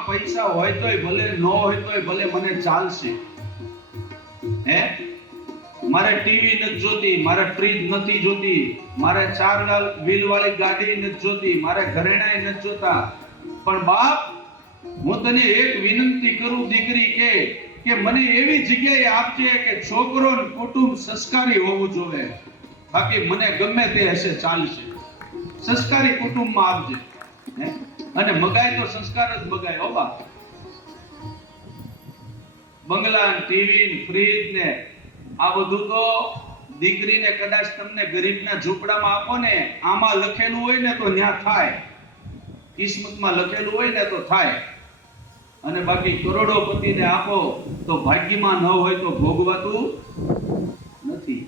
માં પૈસા હોય તોય ભલે, ન હોય તોય ભલે, મને ચાલશે. હે, મારે ટીવી નથી જોતી, મારે ફ્રીજ નથી જોતી, મારે 4 વ્હીલ વાળી ગાડી નથી જોતી, મારે ઘરેણાય નથી જોતા. પણ બાપ, હું તને એક વિનંતી કરું દીકરી, કે મને એવી જગ્યાએ આપજે કે છોકરો ને કુટુંબ સંસ્કારી હોવું જોઈએ. બાકી મને ગમે તે હશે ચાલશે. સંસ્કારી કુટુંબમાં આપજે. અને મગાય તો સંસ્કાર જ મગાય. હો બાપ, બંગલા, ટીવી, ફ્રીજ ને આ બધું તો દીકરીને કદાચ તમને ગરીબના ઝૂંપડામાં આપો ને, આમાં લખેલું હોય ને તો ન્યા થાય, કિસ્મતમાં લખેલું હોય ને તો થાય. અને બાકી કરોડોપતિને આપો તો ભાગ્યમાં ન હોય તો ભોગવાતું નથી.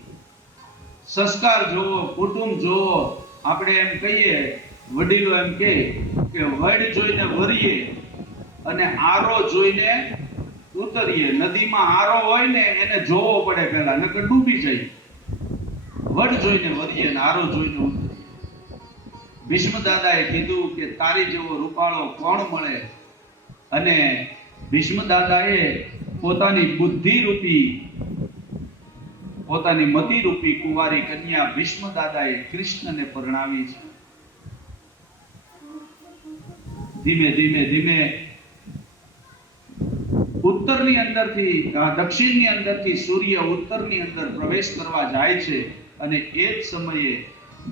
સંસ્કાર જોવો, કુટુંબ જોવો. આપણે એમ કહીએ, વડીલો એમ કહે કે વડ જોઈને વરીએ અને આરો જોઈને ઉતરીએ. નદીમાં આરો હોય ને એને જોવો પડે પહેલા, નકર ડૂબી જાય. વડ જોઈને વરીએ અને આરો જોઈને ઉતરીએ. ભીષ્મ દાદાએ કીધું કે તારી જેવો રૂપાળો કોણ મળે? અને ભીષ્મ દાદાએ પોતાની બુદ્ધિ રૂપી, પોતાની મતિ રૂપી કુંવારી કન્યા ભીષ્મ દાદાએ કૃષ્ણને પરણાવી છે. ધીમે ધીમે ધીમે ઉત્તરની અંદરથી, દક્ષિણની અંદરથી સૂર્ય ઉત્તરની અંદર પ્રવેશ કરવા જાય છે. અને એ જ સમયે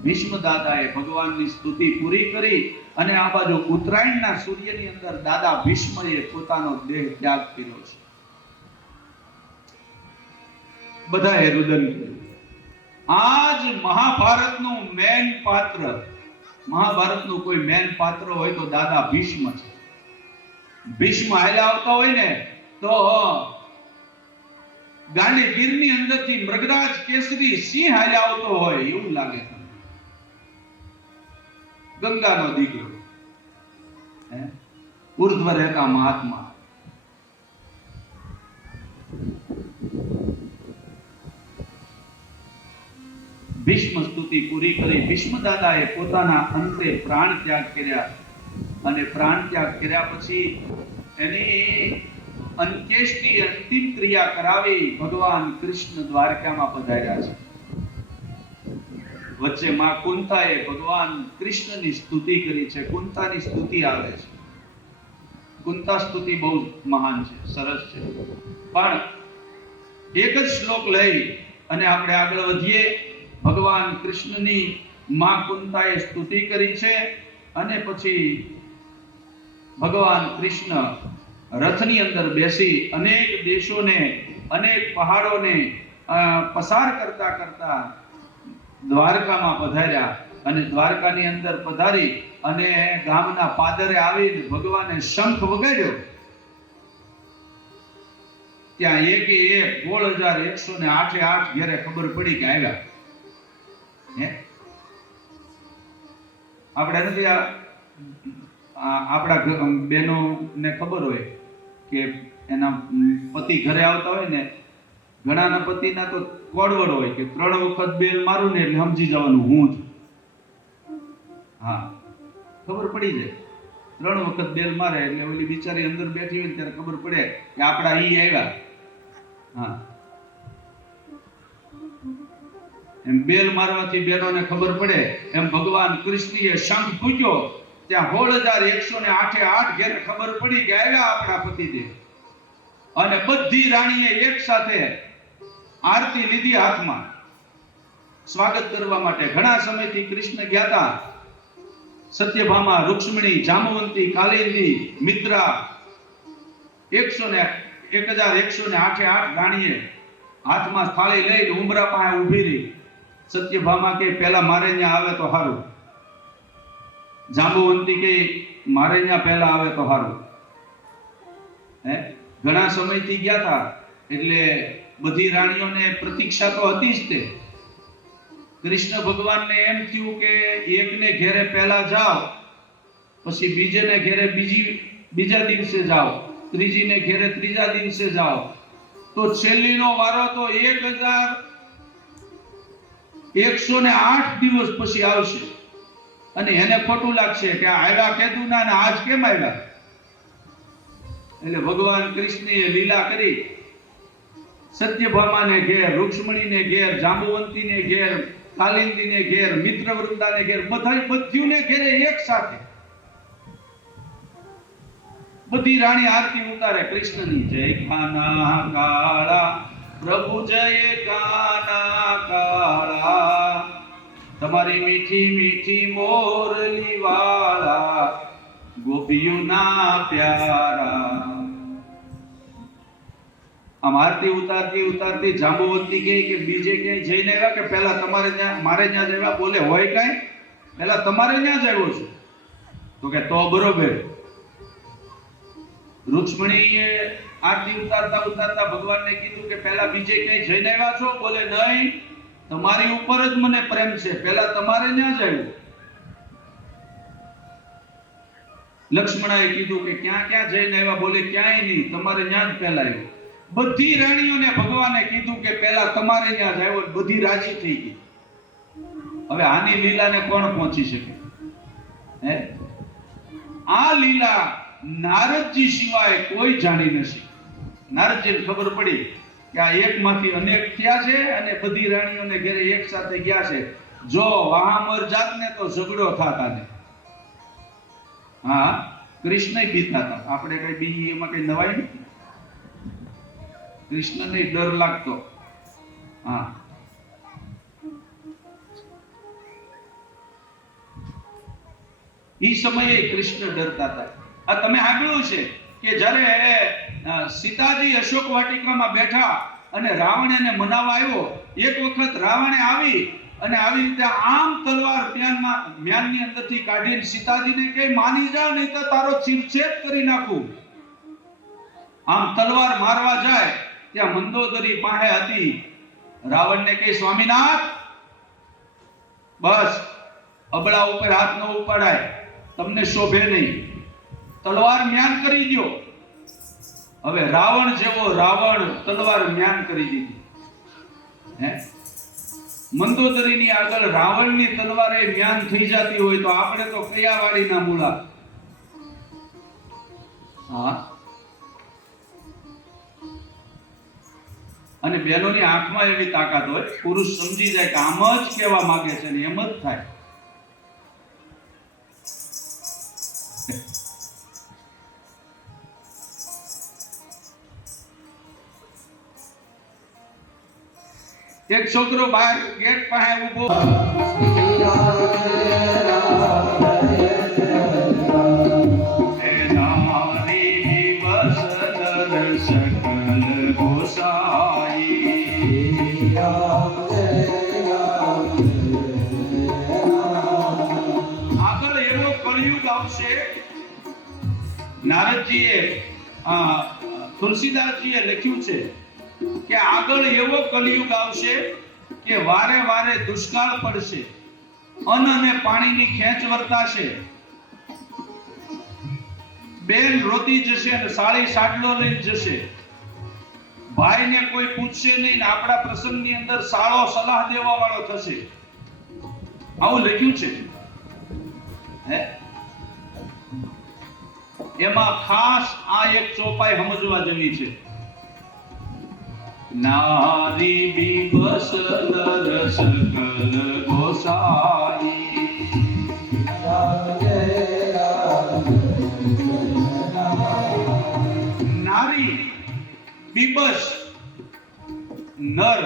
ભીષ્મ દાદાએ ભગવાનની સ્તુતિ પૂરી કરી અને આ બાજુ ઉત્તરાયણના સૂર્યની અંદર દાદા ભીષ્મએ પોતાનો દેહ ત્યાગ કર્યો છે. બધાએ રુદન કર્યું. આજ મહાભારતનું મેન પાત્ર, મહાભારતનું કોઈ મેન પાત્ર હોય તો દાદા ભીષ્મ છે. ભીષ્મ હાલ્યા આવતા હોય ને તો ગાંડી ગીરની અંદરથી મૃગરાજ કેસરી સિંહ હાલ્યા આવતો હોય એવું લાગે. ગંગાનો દીકરો, ઉર્ધ્વ રહેતા મહાત્મા. ભીષ્મ સ્તુતિ પૂરી કરી ભીષ્મ દાદાએ પોતાના અંતે પ્રાણ ત્યાગ કર્યા. અને પ્રાણ ત્યાગ કર્યા પછી એની અંત્યેષ્ટિ, અંતિમ ક્રિયા કરાવી ભગવાન કૃષ્ણ દ્વારકામાં પધાર્યા છે. વચ્ચે માં કુંતાએ ભગવાન કૃષ્ણની સ્તુતિ કરી છે. કુંતાની સ્તુતિ આવે છે. કુંતા સ્તુતિ બહુ મહાન છે, સરસ છે. પણ એક જ શ્લોક લઈ અને આપણે આગળ વધીએ. ભગવાન કૃષ્ણની માં કુંતાએ સ્તુતિ કરી છે. અને પછી ભગવાન કૃષ્ણ રથની અંદર બેસી અનેક દેશોને, અનેક પહાડોને પસાર કરતા કરતા દ્વારકામાં પધાર્યા. અને દ્વારકાની અંદર પધારી અને ગામના પાદરે આવીને ભગવાને શંખ વગાડ્યો. ત્યાં એકે એક 16,108 ઘેરે ખબર પડી કે આવ્યા. આપણે નથી આપણા બહેનો ને ખબર હોય કે એના પતિ ઘરે આવતા હોય ને, ઘણાના પતિના તો કોડવડ હોય કે 3 વખત બેલ મારું ને એટલે સમજી જવાનું હું જ. હા, ખબર પડી જાય. 3 વખત બેલ મારે એટલે ઓલી બિચારી અંદર બેઠી હોય ત્યારે ખબર પડે કે આપડા ઈ આવ્યા. હા, એમ બેલ મારવાથી બેનોને ખબર પડે એમ ભગવાન કૃષ્ણએ શંખ ફૂંક્યો. ત્યાં 16,108 ઘેર ખબર પડી કે આવ્યા આપણા પતિદેવ. અને બધી રાણીએ એક સાથે આરતી લીધી હાથમાં સ્વાગત કરવા માટે. ઘણા સમયથી કૃષ્ણ ગયા હતા. સત્યભામા, રૂક્ષ્મણી, જામવંતી, કાલિંદી, મિત્રા, 1,108 રાણીએ હાથમાં થાળી લઈને ઉંબરા પાસે ઊભી રહી. સત્યભામા કે પહેલા મારે ત્યાં આવે તો સારું. જાંબુવંતી કે મારે ત્યાં પહેલા આવે તો સારું. ઘણા સમયથી ગયા હતા એટલે બધી રાણીઓને પ્રતીક્ષા તો હતી જ. તે કૃષ્ણ ભગવાનને એમ થયું કે એકને ઘેરે પહેલા જાઓ, પછી બીજેને ઘેરે બીજા દિવસે જાઓ, ત્રીજીને ઘેરે ત્રીજા દિવસે જાઓ, તો છેલ્લીનો વારો તો 1,108 દિવસ પછી આવશે. અને એને ખોટું લાગશે કે આવ્યા કેદુના ને આજ કેમ આવ્યા. એટલે ભગવાન કૃષ્ણએ લીલા કરી, સત્યભામાને ઘેર, રૂક્ષ્મણીને ઘેર, જાંબુવંતીને ઘેર, કાલિંદીને ઘેર, મિત્રવૃંદાને ઘેર, બધ્યુંને ઘેરે એક સાથે બધી રાણી આરતી ઉતારે કૃષ્ણની. જય કાના કાળા પ્રભુ જય કાના કાળા, તમારી મીઠી મીઠી મોરલી વાળા, ગોપીઓના પ્યારા. આમ આરતી ઉતારતી ઉતારતી જાંબુવંતી કહે કે બીજે ક્યાંય જઈને આવ્યા કે પહેલા તમારે ત્યાં, મારે ત્યાં જ આવ્યા? બોલે હોય કાંઈ, પહેલા તમારે ત્યાં જ આવ્યો છું. તો કે તો બરોબર. રૂક્ષ્મણીએ આરતી ઉતારતા ઉતારતા ભગવાનને કીધું કે પહેલા બીજે ક્યાંય જઈને આવ્યા છો? બોલે નહીં, તમારી ઉપર જ મને પ્રેમ છે, પહેલા તમારે ત્યાં જ આવ્યું. લક્ષ્મણાએ કીધું કે ક્યાં ક્યાં જઈને આવ્યા? બોલે ક્યાંય નહીં, તમારે ત્યાં જ પહેલા આવ્યું. બધી રાણીઓને ભગવાને કીધું કે પહેલા તમારે ત્યાં જ આવ્યો. બધી રાજી થઈ ગઈ. હવે આની લીલાને કોણ પહોંચી શકે? હે, આ લીલા નારદજી સિવાય કોઈ જાણી નથી. નારદજીને ખબર પડી કે આ એકમાંથી અનેક થયા છે અને બધી રાણીઓને ઘરે એક સાથે ગયા છે. જો વહામર જાતને તો ઝઘડો થાતા ને. હા, કૃષ્ણ બીતા હતા. આપણે કઈ બીજી એમાં કઈ નવાઈ નથી. કૃષ્ણને ડર લાગતો. હા, ઈ સમયે કૃષ્ણ ડરતા હતા. આ તમે સાંભળ્યું છે કે જ્યારે સીતાજી અશોક વાટિકામાં બેઠા અને રાવણ એને મનાવવા આવ્યો, એક વખત રાવણે આવી અને આવી રીતે આમ તલવાર મ્યાનની અંદરથી કાઢીને સીતાજીને કહે, માની જા નહીં તો તારો ચીરછેદ કરી નાખું. આમ તલવાર મારવા જાય ત્યાં મંદોદરી પાસે હતી. રાવણને કહે, સ્વામીનાથ, બસ અબળા ઉપર હાથ ન ઉપાડાય, તમને શોભે નહીં, તલવાર મ્યાન કરી દો. હવે રાવણ જેવો રાવણ તલવાર મ્યાન કરી દીધી. હે, મંદોદરીની આગળ રાવણની તલવાર એ મ્યાન થઈ જતી હોય તો આપણે તો કયા વાડીના મૂળા. હા, અને બહેનોની આંખમાં એવી તાકાત હોય, પુરુષ સમજી જાય કે આમ જ કહેવા માંગે છે ને એમ જ થાય. એક છોકરો બહાર ગેટ પાસે ઉભો, નારદજીએ તુલસીદાસજીએ લખ્યું છે કે આગળ એવો કલિયુગ આવશે કે વારે વારે દુષ્કાળ પડશે, અન્ન અને પાણીની ખેંચ વર્તાશે, બેન રોતી જશે અને સાળી સાડલો લઈને જશે, ભાઈને કોઈ પૂછશે નહીં, આપણા પ્રસંગની અંદર સાળો સલાહ દેવા વાળો થશે. આવું લખ્યું છે. હે, એમાં ખાસ આ એક ચોપાઈ સમજવા જેવી છે. નારી બીબસ નર સકલ ગોસાઈ, નારી, બીબસ, નર,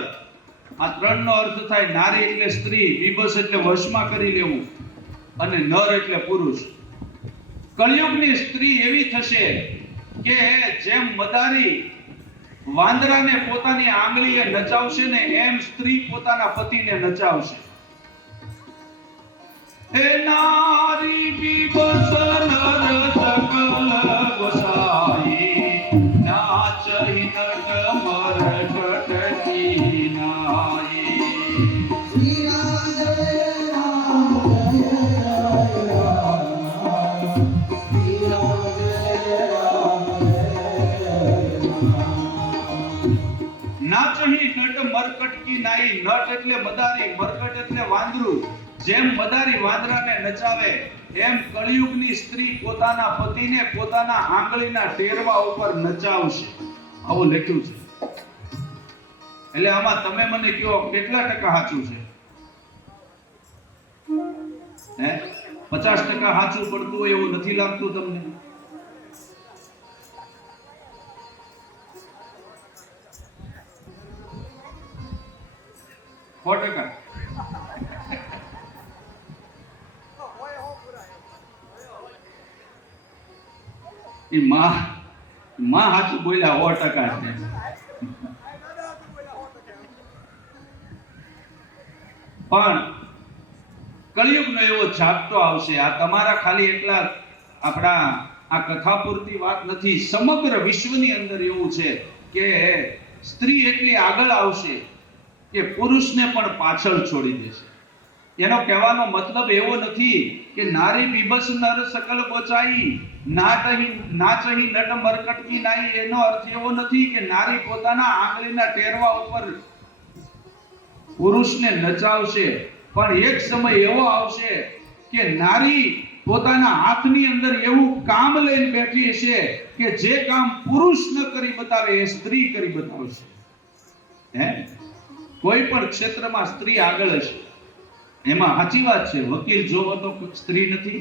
આ ત્રણનો અર્થ થાય. નારી એટલે સ્ત્રી, બીબસ એટલે વશમાં કરી લેવું, અને નર એટલે પુરુષ. કળિયુગની સ્ત્રી એવી થશે કે જેમ મદારી વાંદરાને પોતાની આંગળીએ નચાવશે ને એમ સ્ત્રી પોતાના પતિને નચાવશે. હે નારી બીબસ નર સકલ ગોસાઈ, નાચહી નટ મરકટકી નાઈ. નાચહી નટ મરકટકી નાઈ. નટ એટલે મદારી, મરકટ એટલે વાંદરું. જેમ મદારી વાંદરાને નચાવે એમ કળિયુગની સ્ત્રી પોતાના પતિને પોતાના આંગળીના ટેરવા ઉપર નચાવશે, આવું લખ્યું છે. એટલે આમાં તમે મને કહો કેટલા ટકા સાચું છે? 50% સાચું પડતું હોય એવું નથી લાગતું તમને? %. એ માં સાચું બોલ્યા 100% છે. પણ કળિયુગનો એવો જાગતો આવશે. આ તમારા ખાલી એટલા આપણા આ કથા પૂરતી વાત નથી. સમગ્ર વિશ્વની અંદર એવું છે કે સ્ત્રી એટલી આગળ આવશે કે પુરુષને પણ પાછળ છોડી દેશે. એનો કહેવાનો મતલબ એવો નથી કે નારી બીબસ નર સકલ બોચાઈ નાચહી નટ મરકટકી નાઈ. એનો અર્થ એવો નથી કે નારી પોતાના આંગળીના ટેરવા ઉપર પુરુષને નચાવશે. પણ એક સમય એવો આવશે કે નારી પોતાના હાથની અંદર એવું કામ લઈને બેઠી છે કે જે કામ પુરુષ ન કરી બતાવે એ સ્ત્રી કરી બતાવશે. કોઈ પણ ક્ષેત્રમાં સ્ત્રી આગળ હશે. એમાં સાચી વાત છે. વકીલ જોવો તો સ્ત્રી નથી,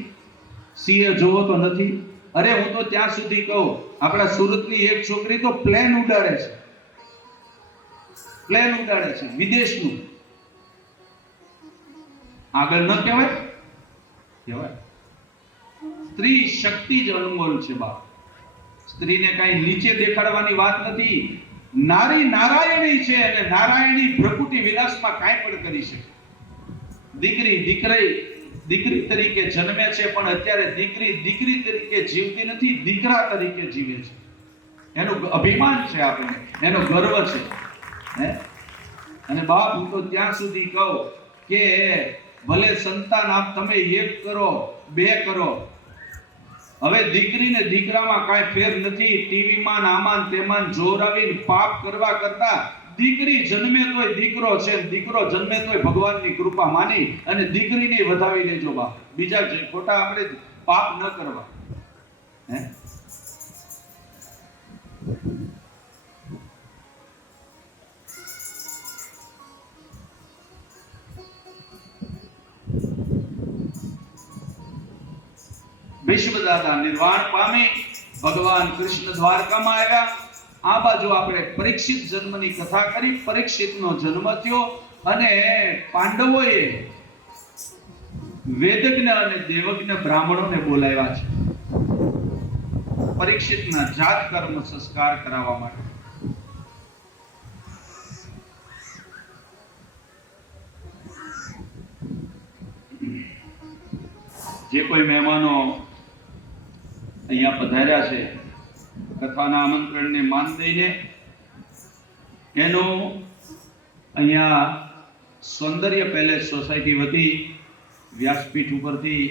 સીએ જોવો તો નથી. અરે હું તો ત્યાં સુધી કહું, આપણા સુરતની એક છોકરી તો પ્લેન ઉડાડે છે, વિદેશનું. આગળ ન કહેવાય? કહેવાય. સ્ત્રી શક્તિ જ અનમોલ છે બાપ. સ્ત્રીને કઈ નીચે દેખાડવાની વાત નથી. નારી નારાયણી છે અને નારાયણી પ્રકૃતિ વિલાસમાં કાંઈ પણ કરી શકે. દીકરી તરીકે જન્મે છે, પણ અત્યારે દીકરી તરીકે જીવતી નથી, દીકરા તરીકે જીવે છે. એનું અભિમાન છે, આપણને એનો ગર્વ છે. અને બાપ હું તો ત્યાં સુધી કહું કે ભલે સંતાન આપ તમે 1 કરો 2 કરો, હવે દીકરીને દીકરામાં કાંઈ ફેર નથી. ટીવીમાં આમાં તેમાં જોરાવીને પાપ કરવા કરતા દીકરી જન્મે તોય દીકરો છે, દીકરો જન્મે તોય ભગવાનની કૃપા માની અને દીકરીને વધાવી લેજો બાપ. બીજા ખોટા આપણે પાપ ન કરવા. વિશ્વ દાદા નિર્વાણ પામી, ભગવાન કૃષ્ણ દ્વારકામાં આવ્યા. આ બાજુ આપણે પરીક્ષિત જન્મની કથા કરી. પરીક્ષિતનો જન્મ થયો અને પાંડવોએ વેદજ્ઞ અને દેવજ્ઞ બ્રાહ્મણોને બોલાવ્યા છે પરીક્ષિતના જાત કર્મ સંસ્કાર કરાવવા માટે. જે કોઈ મહેમાનો અહીંયા પધાર્યા છે કથાના આમંત્રણને માન દઈને, એનું અહીંયા સૌંદર્ય પેલેસ સોસાયટી વતી વ્યાસપીઠ ઉપરથી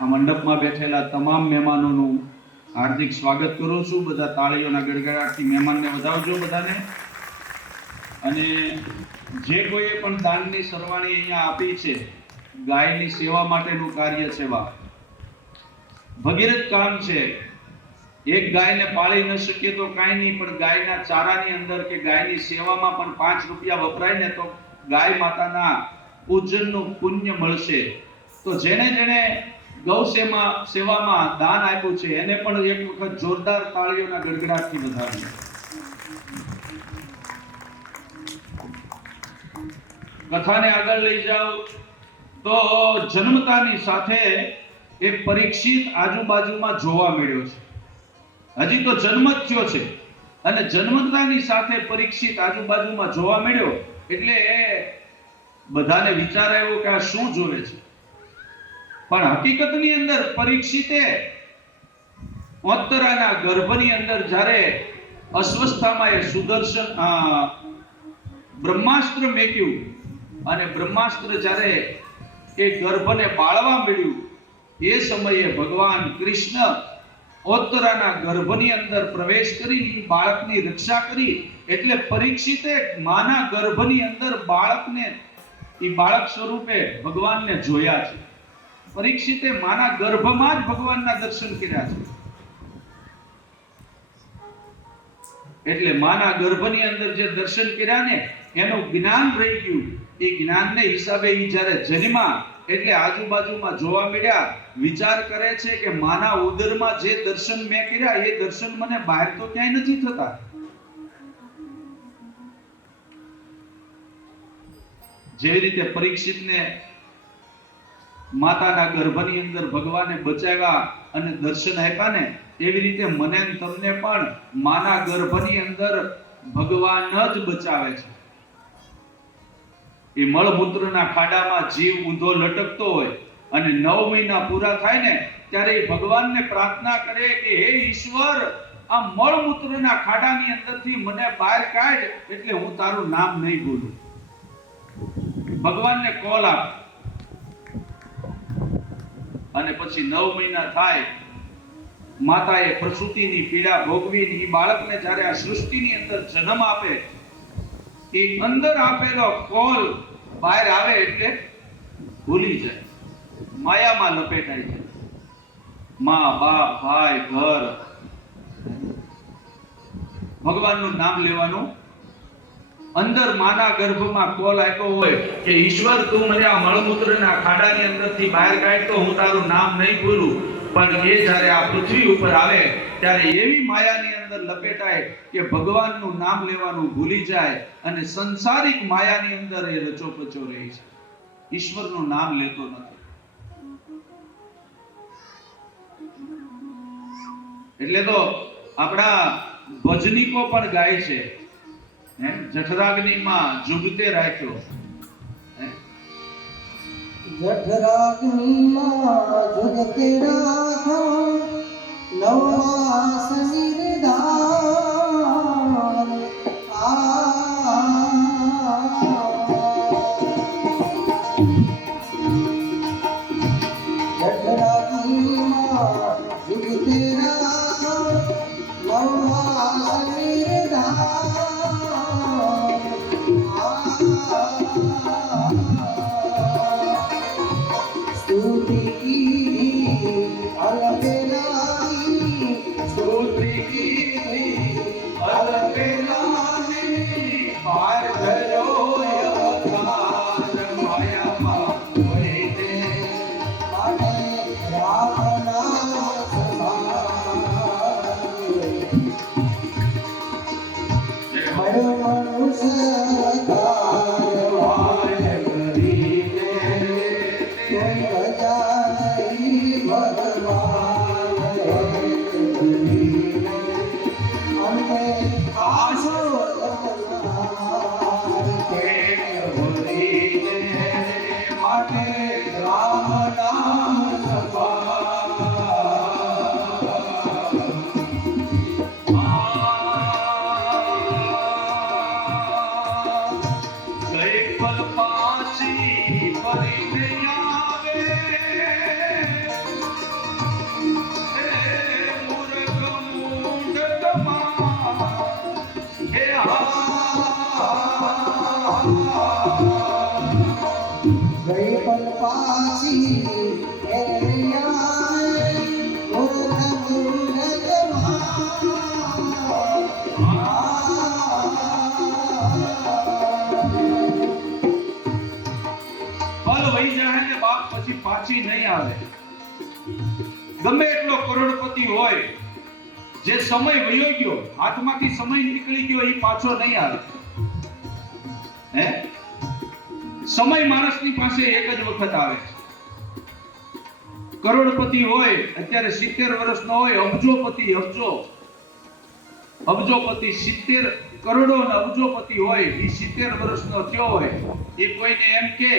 આ મંડપમાં બેઠેલા તમામ મહેમાનોનું હાર્દિક સ્વાગત કરું છું. બધા તાળીઓના ગડગડાટથી મહેમાનને વધાવજો બધાને. અને જે કોઈએ પણ દાનની સરવાણી અહીંયા આપી છે, ગાયની સેવા માટેનું કાર્ય છે, ભગીરથ કામ છે. એક ગાયને પાળી ન શકીએ તો કાંઈ નહીં, પણ ગાયના ચારાની અંદર કે ગાયની સેવામાં પણ 5 રૂપિયા વપરાય ને તો ગાય માતાના પૂજનનું પુણ્ય મળશે. તો જેણે ગૌ સેવામાં દાન આપ્યું છે એને પણ એક વખત જોરદાર તાળીઓના ગડગડાટથી વધાવીએ. કથાને આગળ લઈ જાઓ તો જન્મતાની સાથે એ પરીક્ષિત આજુબાજુમાં જોવા મળ્યો છે. હજી તો જન્મ જ થયો છે અને જન્મતાની સાથે પરીક્ષિત આજુબાજુમાં જોવા મળ્યો એટલે બધાને વિચાર આવ્યો કે આ શું જોવે છે. પણ હકીકતની અંદર પરીક્ષિતે ઓત્તરાના ગર્ભની અંદર જ્યારે અસ્વસ્થામાં એ સુદર્શન બ્રહ્માસ્ત્ર મેક્યું અને બ્રહ્માસ્ત્ર જ્યારે એ ગર્ભને બાળવા મળ્યું, એ સમયે ભગવાન કૃષ્ણ ઓત્તરાના ગર્ભની અંદર પ્રવેશ કરી બાળકની રક્ષા કરી. એટલે પરીક્ષિતે માના ગર્ભની અંદર બાળકને એ બાળક સ્વરૂપે ભગવાનને જોયા છે. પરીક્ષિતે માના ગર્ભમાં જ ભગવાનના દર્શન કર્યા છે. એટલે માના ગર્ભની અંદર જે દર્શન કર્યા ને એનું જ્ઞાન રહી ગયું. એ જ્ઞાનને હિસાબે ઈ જ્યારે જન્મા એટલે આજુબાજુમાં જોવા મળ્યા, વિચાર કરે છે કે માના ઉદરમાં જે દર્શન મેં કર્યા એ દર્શન મને બહાર તો ક્યાંય નથી થતા. જેવી રીતે પરીક્ષિતને માતાના ગર્ભની અંદર ભગવાને બચાવ્યા અને દર્શન આપ્યા ને, એવી રીતે મને તમને પણ માના ગર્ભની અંદર ભગવાન જ બચાવે છે. એ મળમૂત્રના ખાડામાં જીવ ઊંધો લટકતો હોય અને 9 મહિના પૂરા થાય ને ત્યારે એ ભગવાનને પ્રાર્થના કરે કે હે ઈશ્વર, આ મળમૂત્રના ખાડાની અંદરથી મને બહાર કાઢ, એટલે હું તારું નામ નહીં ભૂલું. ભગવાનને કોલ આપ. અને પછી 9 મહિના થાય, માતાએ પ્રસૂતિની પીડા ભોગવી, એ બાળકને જ્યારે આ સૃષ્ટિની અંદર જન્મ આપે, એ અંદર આપેલો કોલ બહાર આવે એટલે ભૂલી જાય, માયામાં લપેટાઈ જાય. માં, બાપ, ભાઈ, ઘર, ભગવાનનું નામ લેવાનું. અંદર માના ગર્ભમાં કોલ આપ્યો હોય કે ઈશ્વર, તું મને આ મળમૂત્રના ખાડાની અંદરથી બહાર કાઢ તો હું તારું નામ નહીં ભૂલું. પણ એ જ્યારે આ પૃથ્વી ઉપર આવે ત્યારે એવી માયાની અંદર લપેટાય કે ભગવાનનું નામ લેવાનું ભૂલી જાય અને સંસારિક માયાની અંદર એ રચોપચો રહે છે, ઈશ્વરનું નામ લેતો નથી. એટલે તો આપણા ભજનીકો પણ ગાય છે, જઠરાગ્નિમાં જુગતે રાખ્યો. જઠરાગ્નિમાં જુગતે રાખો, 9 માસ નિર્ધાર. જઠરાગ્નિમાં જુગતે રાખો, 9 માસ નિર્ધાર. પાછી નહીં આવે. ગમે એટલો કરોડપતિ હોય, જે સમય વયો ગયો, હાથમાંથી સમય નીકળી ગયો, એ પાછો નહીં આવે. સમય માણસની પાસે એક જ વખત આવે છે. કરોડપતિ હોય, અત્યારે 70 વર્ષનો હોય, અબજોપતિ, અબજોપતિ 70 કરોડો અને અબજોપતિ હોય, એ 70 વર્ષનો થયો હોય, એ કોઈને એમ કે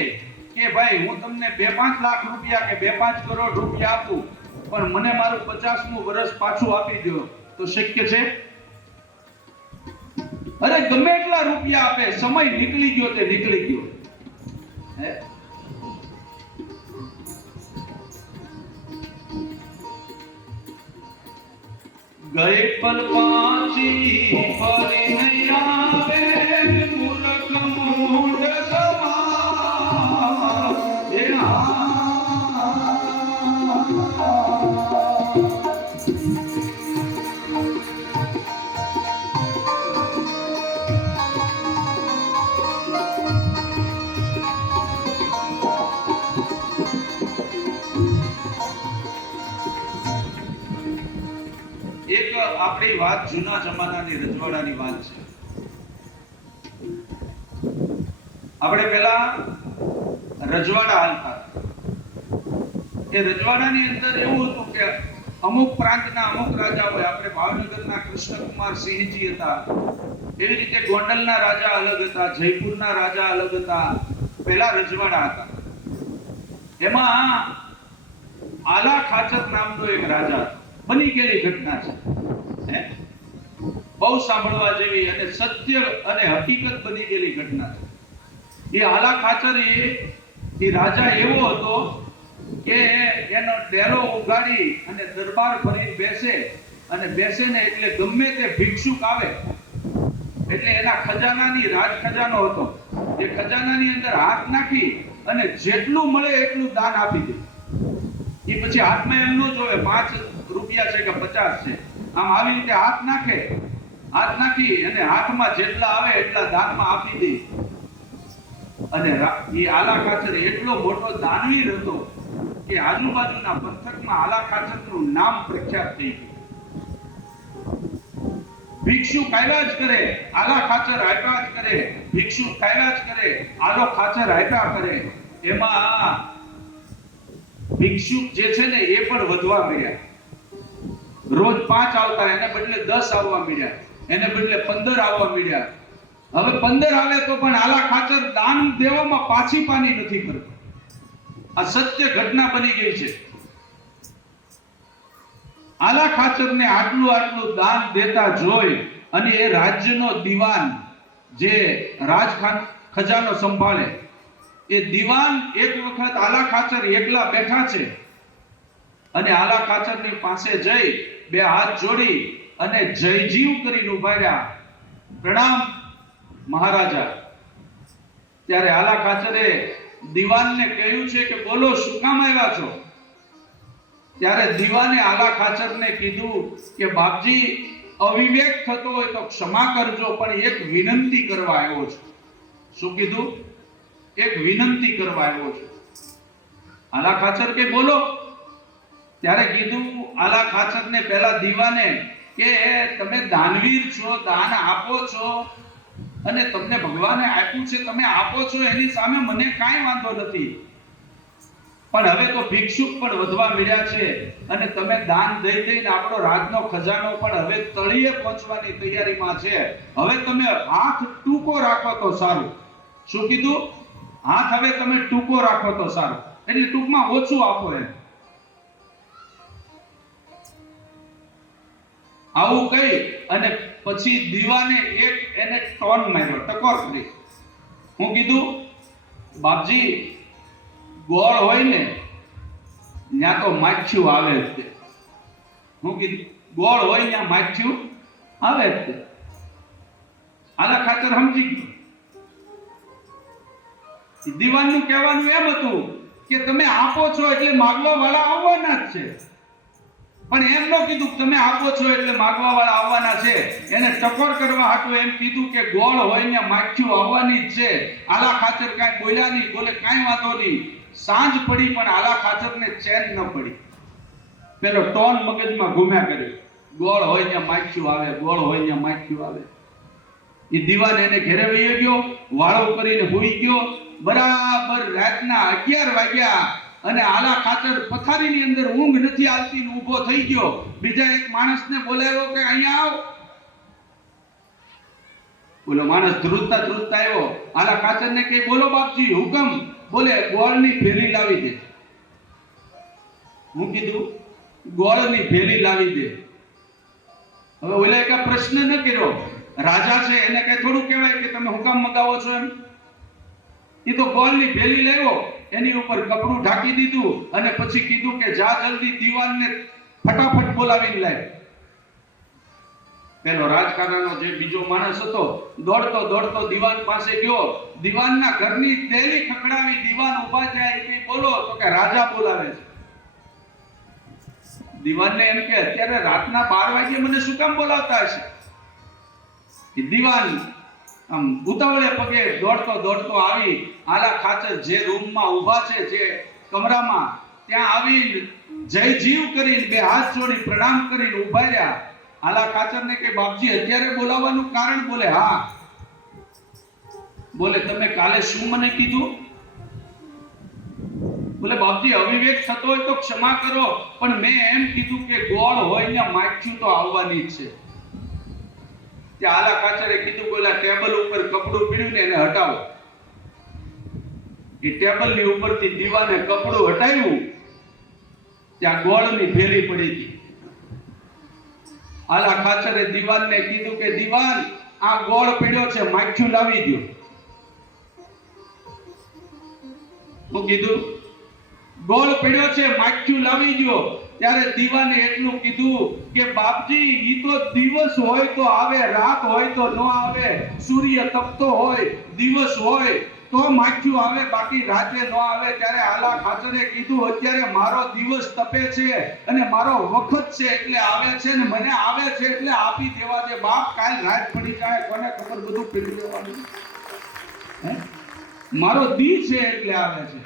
ભાઈ હું તમને 2-5 લાખ રૂપિયા કે 2-5 કરોડ રૂપિયા આપું, પણ મને મારું 50મું વર્ષ પાછું આપી દો, તો શક્ય છે? અરે ગમે એટલા રૂપિયા આપે, સમય નીકળી ગયો તે નીકળી ગયો. ગયે પલ પાછી ફરી નહીં આવે, મૂર્ખ મૂઢ સમા. એક આપણી વાત જૂના જમાનાની રજવાડાની વાત છે. આપણે પેલા રજવાડા હાલતા. એ રજવાડાની અંદર એવું હતું કે અમુક પ્રાંતના અમુક રાજા હોય. આપણે ભાવનગરના કૃષ્ણકુમાર સિંહજી હતા, એવી રીતે ગોંડલના રાજા અલગ હતા, જયપુરના રાજા અલગ હતા. પેલા રજવાડા હતા. એમાં આલા ખાચર નામનો એક રાજા હતો. બની ગયેલી ઘટના છે, બહુ સાંભળવા જેવી અને સત્ય અને હકીકત બની ગયેલી ઘટના છે. એ આલા ખાચર એ રાજા એવો હતો કે એનો ડેલો ઉગાડી અને દરબાર ભરીને બેસે, અને બેસે ને એટલે ગમે તે ભિક્ષુક આવે એટલે એના ખજાનાની રાજ ખજાનો હતો. એ ખજાનાની અંદર હાથ નાખી અને જેટલું મળે એટલું દાન આપી દે. એ પછી હાથમાં એમ ન જોવે 5 રૂપિયા છે કે 50 છે, આમ આવી રીતે હાથ નાખે, હાથ નાખી અને હાથમાં જેટલા આવે એટલા દાનમાં આપી દે. અને એ આલા ખાચર એટલો મોટો દાનવીર હતો કે આજુબાજુના પંથકમાં આલા ખાચરનું નામ પ્રખ્યાત થઈ ગયું. ભિક્ષુક આવ્યા જ કરે, આલા ખાચર આપ્યા જ કરે, ભિક્ષુક આવ્યા જ કરે, આલો ખાચર આપ્યા કરે. એમાં ભિક્ષુક જે છે ને એ પણ વધવા મળ્યા. રોજ 5 આવતા, એને બદલે 10 આવવા મળ્યા, એને બદલે 15 આવવા મળ્યા. હવે 15 આવે તો પણ આલા ખાચર દાન દેવામાં પાછી પાની નથી કરતો. આ સત્ય ઘટના બની ગઈ છે. આલા ખાચરને આટલું દાન દેતા જોઈ અને એ રાજ્યનો દીવાન જે ખજાનો સંભાળે, એ દીવાન એક વખત આલા ખાચર એકલા બેઠા છે અને આલા ખાચરની પાસે જઈ 2 હાથ જોડી અને જયજીવ કરીને ઉભા રહ્યા. પ્રણામ મહારાજા. ત્યારે આલા ખાચરે દીવાનને કહ્યું છે કે બોલો, શું કામ આવ્યા છો? ત્યારે દીવાને આલા ખાચરને કીધું કે બાપજી, અવિવેક થતો હોય તો ક્ષમા કરજો, પણ એક વિનંતી કરવા આવ્યો છું. શું કીધું? એક વિનંતી કરવા આવ્યો છું. આલા ખાચર કે બોલો. ત્યારે કીધું આલા ખાચરને પહેલા દીવાને કે તમે દાનવીર છો, દાન આપો છો અને તમને ભગવાને આપ્યું છે, તમે આપો છો, એની સામે મને કાંઈ વાંધો નથી. પણ હવે તો ભિક્ષુક પણ વધવા મળ્યા છે અને તમે દાન દઈ દઈને આપણો રાજનો ખજાનો પણ હવે તળિયે પહોંચવાની તૈયારીમાં છે. હવે તમે હાથ ટૂંકો રાખો તો સારું. શું કીધું? હાથ હવે તમે ટૂંકો રાખો તો સારું, એટલે ટૂંકમાં ઓછું આપો એમ. આવું કહી અને પછી દીવાને એને ટોન માર્યો, ટકોર કરી. હું કીધું બાપજી, ગોળ હોય ને ત્યાં તો માખ્યું આવે જ તે. હું કીધું ગોળ હોય ત્યાં માખ્યું આવે જ તે. આલા ખાચર સમજી ગયો. દીવાનનું કહેવાનું એમ હતું કે તમે આપો છો એટલે માગવા વાળા આવવાના જ છે, પણ એમ ન કીધું તમે આપો છો એટલે માગવા વાળા આવવાના છે. એને ટકોર કરવા હાટું એમ કીધું કે ગોળ હોય ને માખ્યું આવવાની જ છે. આલા ખાચર કાંઈ બોલ્યા નહીં, બોલે કાંઈ વાંધો નહીં. સાંજ પડી પણ આલા ખાચરને ચેન ન પડી. પેલો ટોન મગજમાં ઘૂમ્યા કર્યો, ગોળ હોય ને માખ્યું આવે, ગોળ હોય ને માખ્યું આવે. એ દીવાન એને ઘેરે વહી ગયો, વાળો કરીને હોઈ ગયો. બરાબર રાતના 11 વાગ્યા અને આલા ખાચર પથારીની અંદર ઊંઘ નથી આવતી ને ઊભો થઈ ગયો. બીજા એક માણસને બોલાવ્યો કે અહીંયા આવ. બોલો માણસ ધ્રુજતા આવ્યો. આલા ખાચરને કે બોલો બાપજી, હુકમ. બોલે ગોળની ભેલી લાવી દે. હું કીધું ગોળની ભેલી લાવી દે. હવે ઓલા એક પ્રશ્ન ન કર્યો. રાજા છે એને કઈ થોડું કહેવાય કે તમે હુકમ મગાવો છો એમ. એ તો ગોળની ભેલી લેવો, એની ઉપર કપડું ઢાંકી દીધું અને પછી કીધું કે જા જલ્દી દીવાનને ફટાફટ બોલાવીને લાવ. પેલો રાજકારણનો જે બીજો માણસ હતો દોડતો દીવાન પાસે ગયો. દીવાનના ઘરની ડેલી ખખડાવી. દીવાન ઊભા થયા. એ બોલો તો કે રાજા બોલાવે છે. દીવાનને એમ કે અત્યારે રાતના 12 વાગે મને શું કામ બોલાવતા હશે? દીવાન આમ ઉતાવળે પગે દોડતો દોડતો આવી આલા ખાચર જે રૂમમાં ઊભા છે, જે કમરામાં, ત્યાં આવીને જય જીવ કરીને બે હાથ જોડી પ્રણામ કરીને ઊભા રહ્યા. આલા ખાચરને કે બાપજી અત્યારે બોલાવવાનું કારણ? બોલે હા. બોલે તમે કાલે શું મને કીધું? બોલે બાપજી અવિવેક થતો હોય તો ક્ષમા કરો, પણ મેં એમ કીધું કે ગોળ હોય ને માખ્યું તો આવવાની જ છે. ત્યાં આલા ખાચરે કીધું બોલા ટેબલ ઉપર કપડું પીડ્યું ને એને હટાવો. એ ટેબલની ઉપરથી દીવાને કપડું હટાવ્યું, ત્યાં ગોળની ભેલી પડી હતી. આલા ખાચરે દીવાનને કીધું કે દીવાન આ ગોળ પીડ્યો છે, માખ્યું લાવી દો. હું કીધું ગોળ પીડ્યો છે, માખ્યું લાવી દો. ત્યારે દીવાને એટલું કીધું કે બાપજી ઈ તો દિવસ હોય તો આવે, રાત હોય તો ન આવે. સૂર્ય તપતો હોય, દિવસ હોય તો માખ્યું આવે, બાકી રાતે ન આવે. ત્યારે આલા ખાચરે કીધું અત્યારે મારો દિવસ તપે છે અને મારો વખત છે એટલે આવે છે ને મને આવે છે એટલે આપી દેવા દે બાપ. કાલ રાત પડી જાય કોને ખબર, બધું પીડી દેવાનું. મારો દી છે એટલે આવે છે.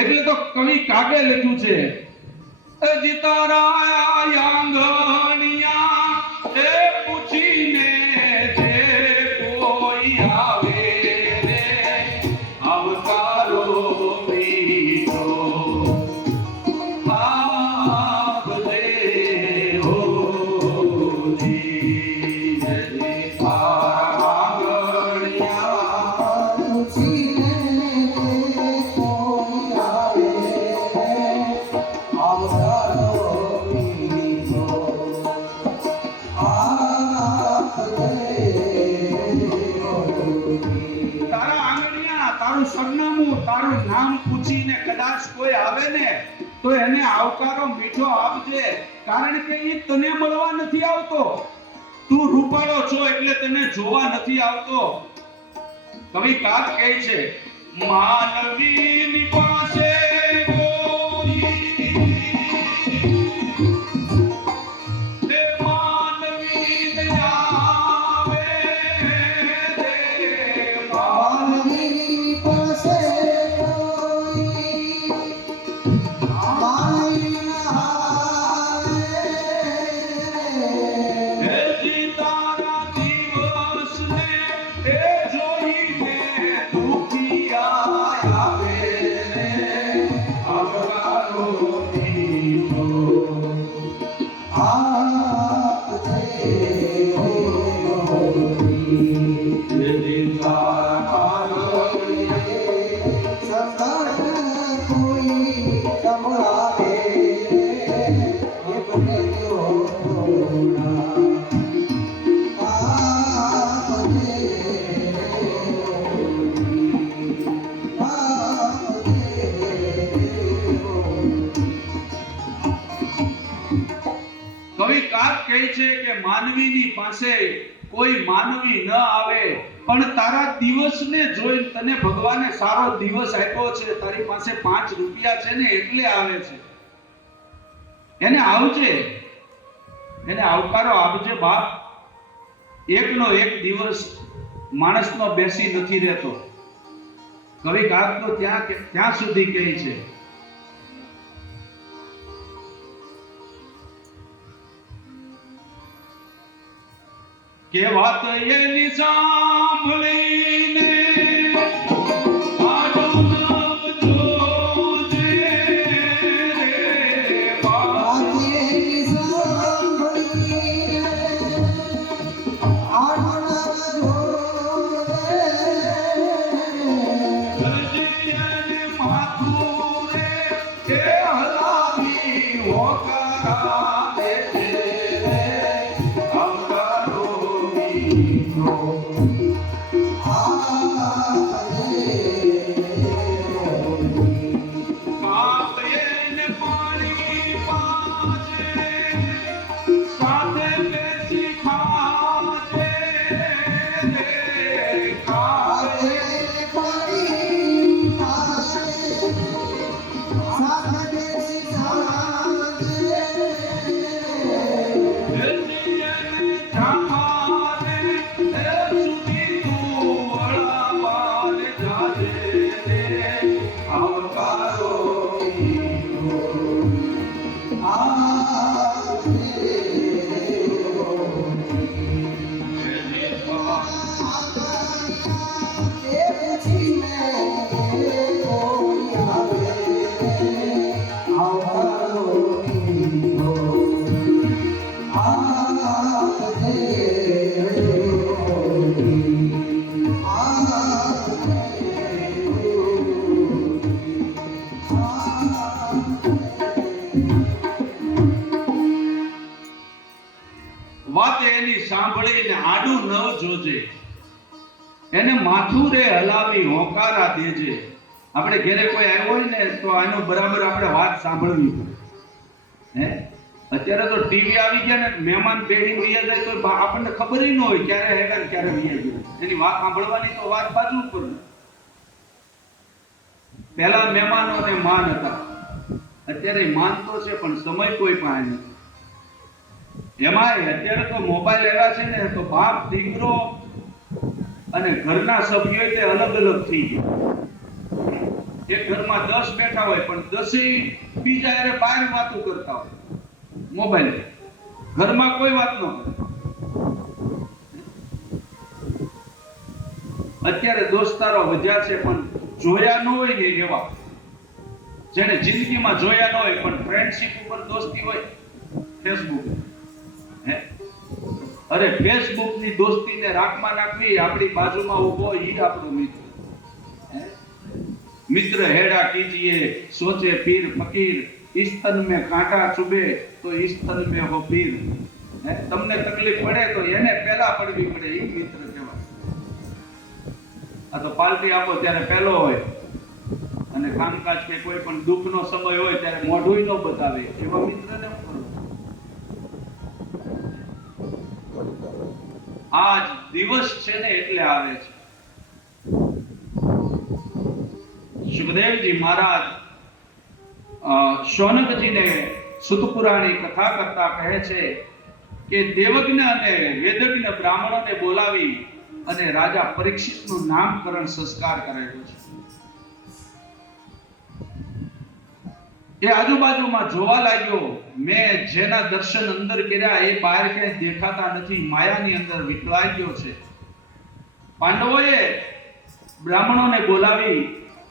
એટલે તો કવિ કાગે લખ્યું છે જીતારા આંગણિયા એ પૂછીને જે કોઈ આવે રે આવકારો મીઠો આપલે હો જી જીતારા આંગણિયા પૂછીને કોઈ આવે આવકારો મીઠો આપલે તારા આંગણિયા, તારું સરનામું, તારું નામ પૂછીને કદાચ કોઈ આવે ને તો એને આવકારો મીઠો આપજે. કારણ કે એ તને મળવા નથી આવતો. તું રૂપાળો છો એટલે તને જોવા નથી આવતો. કવિ કાગ કહે છે માનવીની પાસે કોઈ તે માનવીને આવે રે માનવી પાસે કોઈ માનવી ના આવે. તારા દિવસને એ જોઈને દુખિયા આવે રે આવકારો મીઠો. કવિ કાગ કહે છે કે માનવીની પાસે કોઈ માનવી ન આવે, પણ તારા દિવસને જોઈને તને ભગવાને સારો દિવસ આપ્યો છે, તારી પાસે 5 રૂપિયા છે ને એટલે આવે છે. એને આવજે, એને આવકારો આપજે બાપ. એકનો એક દિવસ માણસનો બેસી નથી રહેતો. કવિ કાગ તો ત્યાં સુધી કહે છે કે વાત એની સાંભળીને આડું નામ જોજે રે વાત. ગરજીને માથું રે એ હલાવી હોકારા દેજે રે આવકારો મીઠો. જોજે, એને માથું રે હલાવી હોકારા દેજે. આપણે ઘરે કોઈ આવ્યો હોય ને તો આનો બરાબર આપણે વાત સાંભળવી પડે. હે અત્યારે તો ટીવી આવી ગયા ને, મહેમાન બેહીને વયા જાય તો આપણને ખબર ન હોય ક્યારે હેગા ને ક્યારે વયા ગયો. એની વાત સાંભળવાની તો વાત બાજુ ઉપર. પહેલા મહેમાનોને માન હતા, અત્યારે માન તો છે પણ સમય કોઈ પાસે નથી. એમાંય અત્યારે તો મોબાઈલ એવા છે ને તો બાપ દીકરો અને ઘરના સભ્યો તે અલગ અલગ થઈ ગયા. એક ઘરમાં 10 બેઠા હોય પણ 10 બીજા હારે બહાર વાતો કરતા હોય મોબાઈલ. ઘરમાં કોઈ વાત ન કરે. અત્યારે દોસ્તારો વધ્યા છે પણ જોયા ન હોય ને એવા, જેને જિંદગીમાં જોયા ન હોય પણ ફ્રેન્ડશિપ ઉપર દોસ્તી હોય. ફેસબુક, હે અરે ફેસબુક ની દોસ્તીને રાખમાં નાખવી. આપણી બાજુમાં ઊભો ઈ આપણો મિત્ર. मित्र हेड़ा कीजिए सोचे पीर फकीर, इस तन में कांटा चुभे तो इस तन में हो पीर. તમને તકલીફ પડે તો એને પહેલા પડવી પડે, એ મિત્ર કહેવાય. આ તો પાર્ટી આપો ત્યારે પહેલો હોય અને કામકાજ કે કોઈ પણ દુઃખનો સમય હોય ત્યારે મોઢું ન બતાવે, એવા મિત્રને હું કરું. આજ દિવસ છે ને એટલે આવે છે. સુખદેવજી મહારાજ શૌનકજીને સુતપુરાણી કથા કરતા કહે છે કે દેવજ્ઞ અને વેદજ્ઞ બ્રાહ્મણોને બોલાવી અને રાજા પરીક્ષિતનું નામકરણ સંસ્કાર કરાયો છે. એ આજુબાજુમાં જોવા લાગ્યો, મેં જેના દર્શન અંદર કર્યા એ બહાર ક્યાંય દેખાતા નથી, માયાની અંદર વિકળાઈ ગયો છે. પાંડવોએ બ્રાહ્મણોને બોલાવી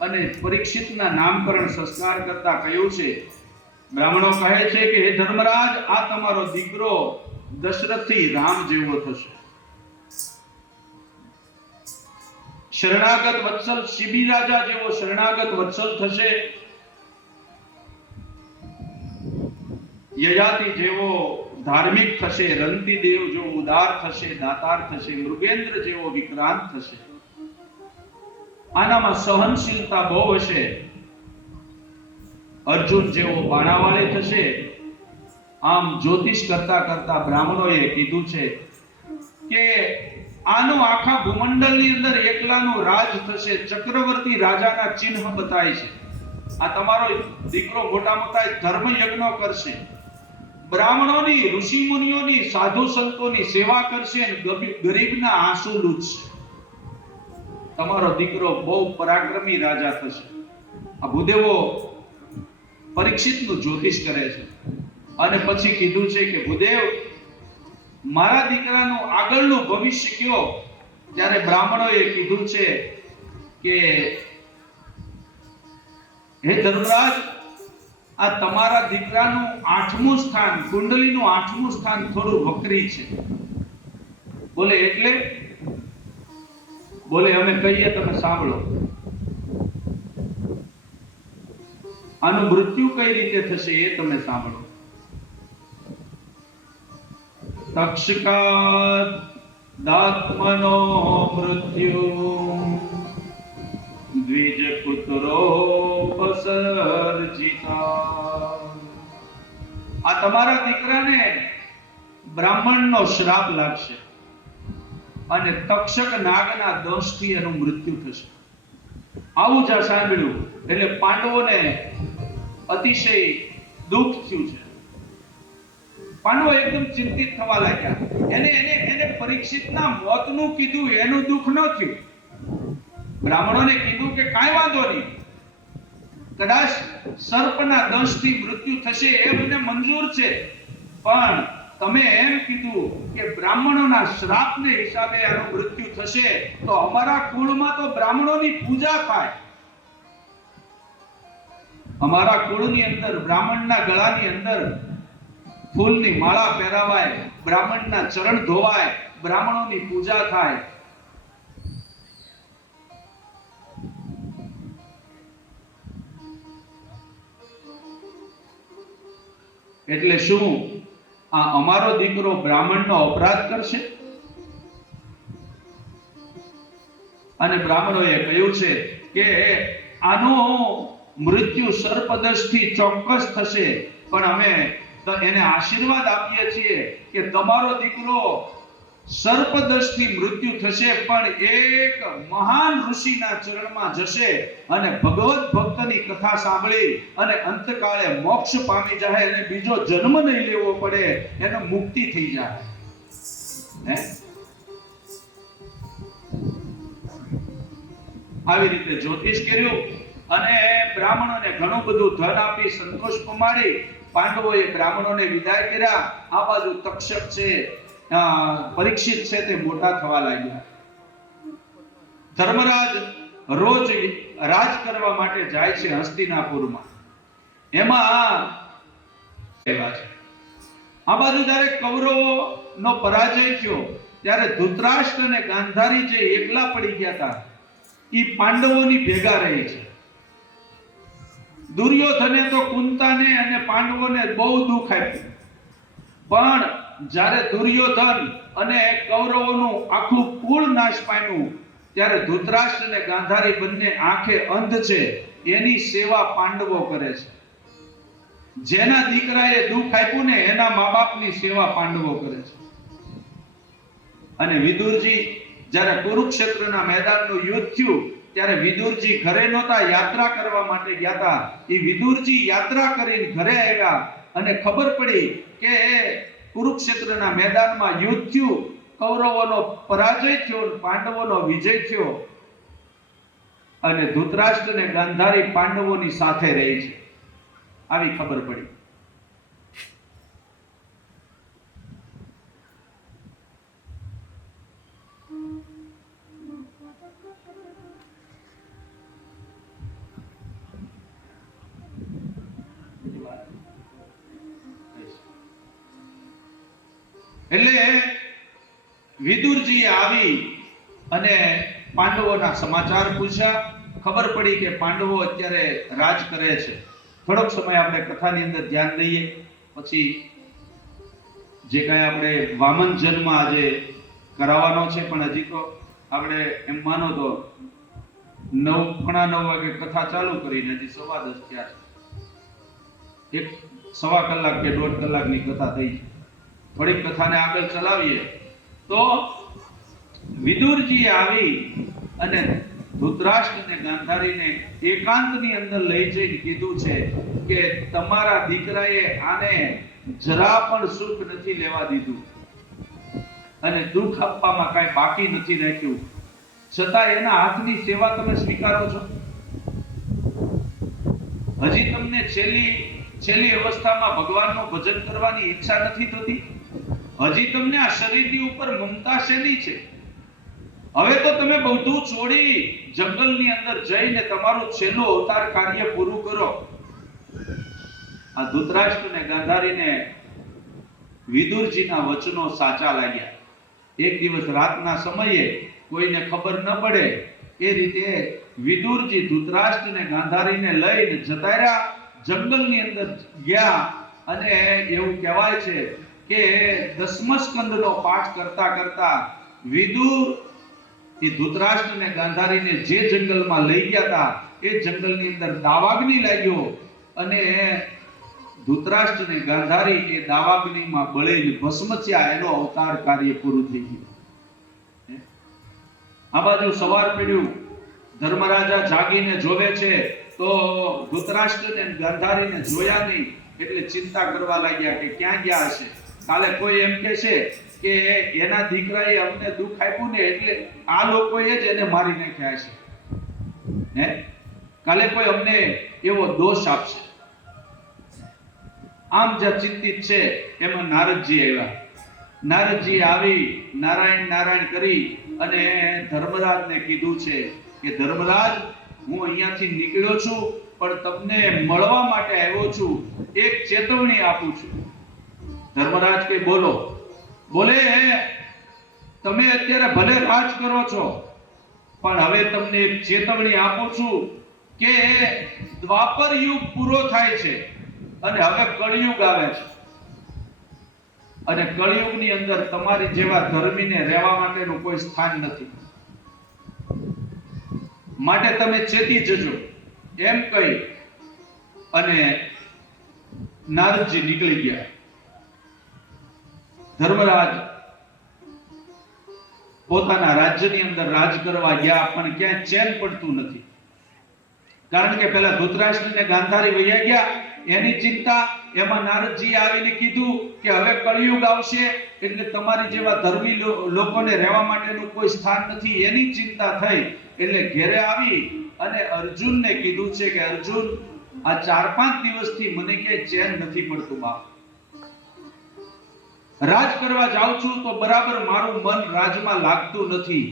અને પરીક્ષિતના નામકરણ સંસ્કાર કરતા કહ્યું છે. બ્રાહ્મણો કહે છે કે હે ધર્મરાજ, આ તમારો દીકરો દશરથથી રામ જેવો થશે. શરણાગત વત્સલ શિબી રાજા જેવો શરણાગત વત્સલ થશે. યયાતિ જેવો ધાર્મિક થશે. રંતી દેવ જેવો ઉદાર થશે, દાતાર થશે. મૃગેન્દ્ર જેવો વિક્રાંત થશે. આનામાં સહનશીલતા બહુ હશે. અર્જુન જેવો બાણાવાળી થશે. આમ જ્યોતિષ કરતા કરતા બ્રાહ્મણોએ કીધું છે કે આનો આખા ભૂમંડળની અંદર એકલાનો રાજ થશે. ચક્રવર્તી રાજાના ચિહ્ન બતાય છે. આ તમારો દીકરો મોટા મોટા ધર્મ યજ્ઞો કરશે, બ્રાહ્મણોની, ઋષિ મુનિઓની, સાધુ સંતોની સેવા કરશે અને ગરીબના આંસુ લૂછશે. તમારો દીકરો બહુ પરાક્રમી રાજા થશે. આ ભૂદેવો પરીક્ષિતનું જ્યોતિષ કરે છે અને પછી કીધું છે કે ભૂદેવ, મારા દીકરાનું આગળનું ભવિષ્ય કયો? ત્યારે બ્રાહ્મણોએ કીધું છે કે હે ધર્મરાજ, આ તમારા દીકરાનું 8મું સ્થાન, કુંડલીનું 8મું સ્થાન થોડું વક્રી છે. બોલે એટલે? બોલે અમે કહીએ તમે સાંભળો. આનું મૃત્યુ કઈ રીતે થશે એ તમે સાંભળો. તક્ષકાત દાત્મનો મૃત્યુ દ્વિજ પુત્રો પસર્જિતા. આ તમારા દીકરાને બ્રાહ્મણનો શ્રાપ લાગશે અને તક્ષક નાગના દંશથી એનું મૃત્યુ થશે. આવું જ સાંભળ્યું એટલે પાંડવોને અતિશય દુઃખ થયું છે. પાંડવો એકદમ ચિંતિત થવા લાગ્યા. એને પરીક્ષિતના મોતનું કીધું, એનું દુઃખ ન થયું. બ્રાહ્મણોને કીધું કે કાંઈ વાંધો નહીં, કદાચ સર્પના દંશથી મૃત્યુ થશે એ મને મંજૂર છે, પણ તમે એમ કીધું કે બ્રાહ્મણોના શ્રાપને હિસાબે આનું મૃત્યુ થશે, તો અમારા કુળમાં તો બ્રાહ્મણોની પૂજા થાય. અમારા કુળની અંદર બ્રાહ્મણના ગળાની અંદર ફૂલની માળા પહેરાવાય, બ્રાહ્મણના ચરણ ધોવાય, બ્રાહ્મણોની પૂજા થાય. એટલે શું આ અમારો દીકરો બ્રાહ્મણનો અપરાધ કરશે? અને બ્રાહ્મણોએ કહ્યું છે કે આનું મૃત્યુ સર્પદંશથી ચોક્કસ થશે, પણ અમે તો એને આશીર્વાદ આપીએ છીએ કે તમારો દીકરો સર્પદંશથી મૃત્યુ થશે, પણ એક મહાન ઋષિના ચરણમાં જશે અને ભગવત ભક્તની કથા સાંભળી અને અંતકાળે મોક્ષ પામી જાય અને બીજો જન્મ નહીં લેવો પડે, એનો મુક્તિ થઈ જાય. હે આવી રીતે જ્યોતિષ કર્યું અને બ્રાહ્મણોને ઘણું બધું ધન આપી સંતોષ પમાડી પાંડવોએ બ્રાહ્મણોને વિદાય કર્યા. આ બાજુ તક્ષક છે, પરીક્ષિત છે તે મોટા થવા લાગ્યા. ધર્મરાજ રોજ રાજ કરવા માટે જાય છે હસ્તિનાપુરમાં. એમાં આ બાજુ જ્યારે કૌરવોનો પરાજય થયો ત્યારે ધૃતરાષ્ટ્ર અને ગાંધારી જે એકલા પડી ગયા હતા એ પાંડવોની ભેગા રહી છે. દુર્યોધને તો કુંતાને અને પાંડવોને બહુ દુઃખ આપ્યું, પણ જ્યારે દુર્યોધન અને કૌરવોનું આખું કુળ નાશ પામ્યું ત્યારે ધૃતરાષ્ટ્ર અને ગાંધારી બંને આંખે અંધ છે, એની સેવા પાંડવો કરે છે. જેના દીકરાએ દુઃખ આપ્યું ને એના મા બાપની સેવા પાંડવો કરે છે. અને વિદુરજી જ્યારે કુરુક્ષેત્રના મેદાનનું યુદ્ધ થયું ત્યારે વિદુરજી ઘરે નહોતા, યાત્રા કરવા માટે ગયા હતા. એ વિદુરજી યાત્રા કરીને ઘરે આવ્યા અને ખબર પડી કે કુરુક્ષેત્રના મેદાનમાં યુદ્ધ થયું, કૌરવોનો પરાજય થયો, પાંડવોનો વિજય થયો અને ધૃતરાષ્ટ્ર અને ગાંધારી પાંડવોની સાથે રહી છે, આવી ખબર પડી. એટલે વિદુરજી આવી અને પાંડવોના સમાચાર પૂછ્યા. ખબર પડી કે પાંડવો અત્યારે રાજ કરે છે. થોડોક સમય આપણે કથાની અંદર ધ્યાન દઈએ, પછી જે કાંઈ આપણે વામન જન્મ આજે કરાવવાનો છે, પણ હજી તો આપણે એમ માનો તો 9:15 વાગે કથા ચાલુ કરીને હજી 10:15 થયા છે. એક સવા કલાક કે 1.5 કલાકની કથા થઈ છે. થોડીક કથાને આગળ ચલાવીએ તો વિદુરજી આવી અને ધૃતરાષ્ટ્ર અને ગાંધારીને એકાંતની અંદર લઈ જઈને કીધું છે કે તમારા દીકરાએ આને જરા પણ સુખ નથી લેવા દીધું અને દુઃખ આપવામાં કાંઈ બાકી નથી રાખ્યું, છતાં એના હાથની સેવા તમે સ્વીકારો છો. હજી તમને છેલ્લી અવસ્થામાં ભગવાનનું ભજન કરવાની ઈચ્છા નથી થતી? હજી તમને આ શરીરની ઉપર મમતા શેની છે? હવે તો તમે બધું છોડી જંગલની અંદર જઈને તમારું છેલ્લું અવતાર કાર્ય પૂરું કરો. આ ધૃતરાષ્ટ્ર અને ગાંધારીને વિદુરજીના વચનો સાચા લાગ્યા. એક દિવસ રાતના સમયે કોઈને ખબર ન પડે એ રીતે વિદુરજી ધૃતરાષ્ટ્ર અને ગાંધારીને લઈને જતા રહ્યા. જંગલની અંદર ગયા અને એવું કહેવાય છે કે 10મા સ્કંદનો પાઠ કરતા કરતા વિદુર એ ધૃતરાષ્ટ્ર અને ગાંધારીને જે જંગલમાં લઈ ગયા હતા એ જંગલની અંદર દાવાગ્નિ લાગ્યો અને ધૃતરાષ્ટ્ર અને ગાંધારી એ દાવાગ્નિમાં બળીને ભસ્મ થયા. એનો અવતાર કાર્ય પૂરું થઈ ગયું. આ બાજુ સવાર પડ્યું, ધર્મરાજા જાગીને જોવે છે તો ધૃતરાષ્ટ્ર અને ગાંધારીને જોયા નહીં, એટલે ચિંતા કરવા લાગ્યા કે ક્યાં ગયા હશે. કાલે કોઈ એમ કહે છે કે એના દીકરાએ અમને દુઃખ આપ્યું ને એટલે આ લોકોએ જ એને મારી નાખ્યા છે. કાલે કોઈ અમને એવો દોષ આપશે. આમ જે ચિંતિત છે એમાં નારદજી આવ્યા. નારદજી આવી નારાયણ નારાયણ કરી અને ધર્મરાજને કીધું છે કે ધર્મરાજ, હું અહીંયાથી નીકળ્યો છું, પણ તમને મળવા માટે આવ્યો છું. એક ચેતવણી આપું છું. ધર્મરાજ કે બોલો. બોલે, તમે અત્યારે ભલે રાજ કરો છો, પણ હવે તમને એક ચેતવણી આપું છું કે દ્વાપર યુગ પૂરો થાય છે અને હવે કળિયુગ આવે છે. અને કળિયુગની અંદર તમારી જેવા ધર્મીને રહેવા માટેનું કોઈ સ્થાન નથી. માટે તમે ચેતી જજો, એમ કહી અને નારદજી નીકળી ગયા. ધર્મરાજ પોતાના રાજ્યની અંદર રાજ કરવા ગયા, પણ ક્યાંય ચેન પડતું નથી. કારણ કે પેલા ધૃતરાષ્ટ્ર ને ગાંધારી વૈયા ગયા, એની ચિંતા. એમાં નારદજી આવીને કીધું કે હવે કળિયુગ આવશે એટલે તમારી જેવા ધર્મી લોકોને રહેવા માટેનું કોઈ સ્થાન નથી, એની ચિંતા થઈ. એટલે ઘેરે આવી અને અર્જુનને કીધું છે કે અર્જુન, આ 4-5 દિવસથી મને ક્યાંય ચેન નથી પડતું બાપ. રાજ કરવા જાઉં છું તો બરાબર મારું મન રાજમાં લાગતું નથી.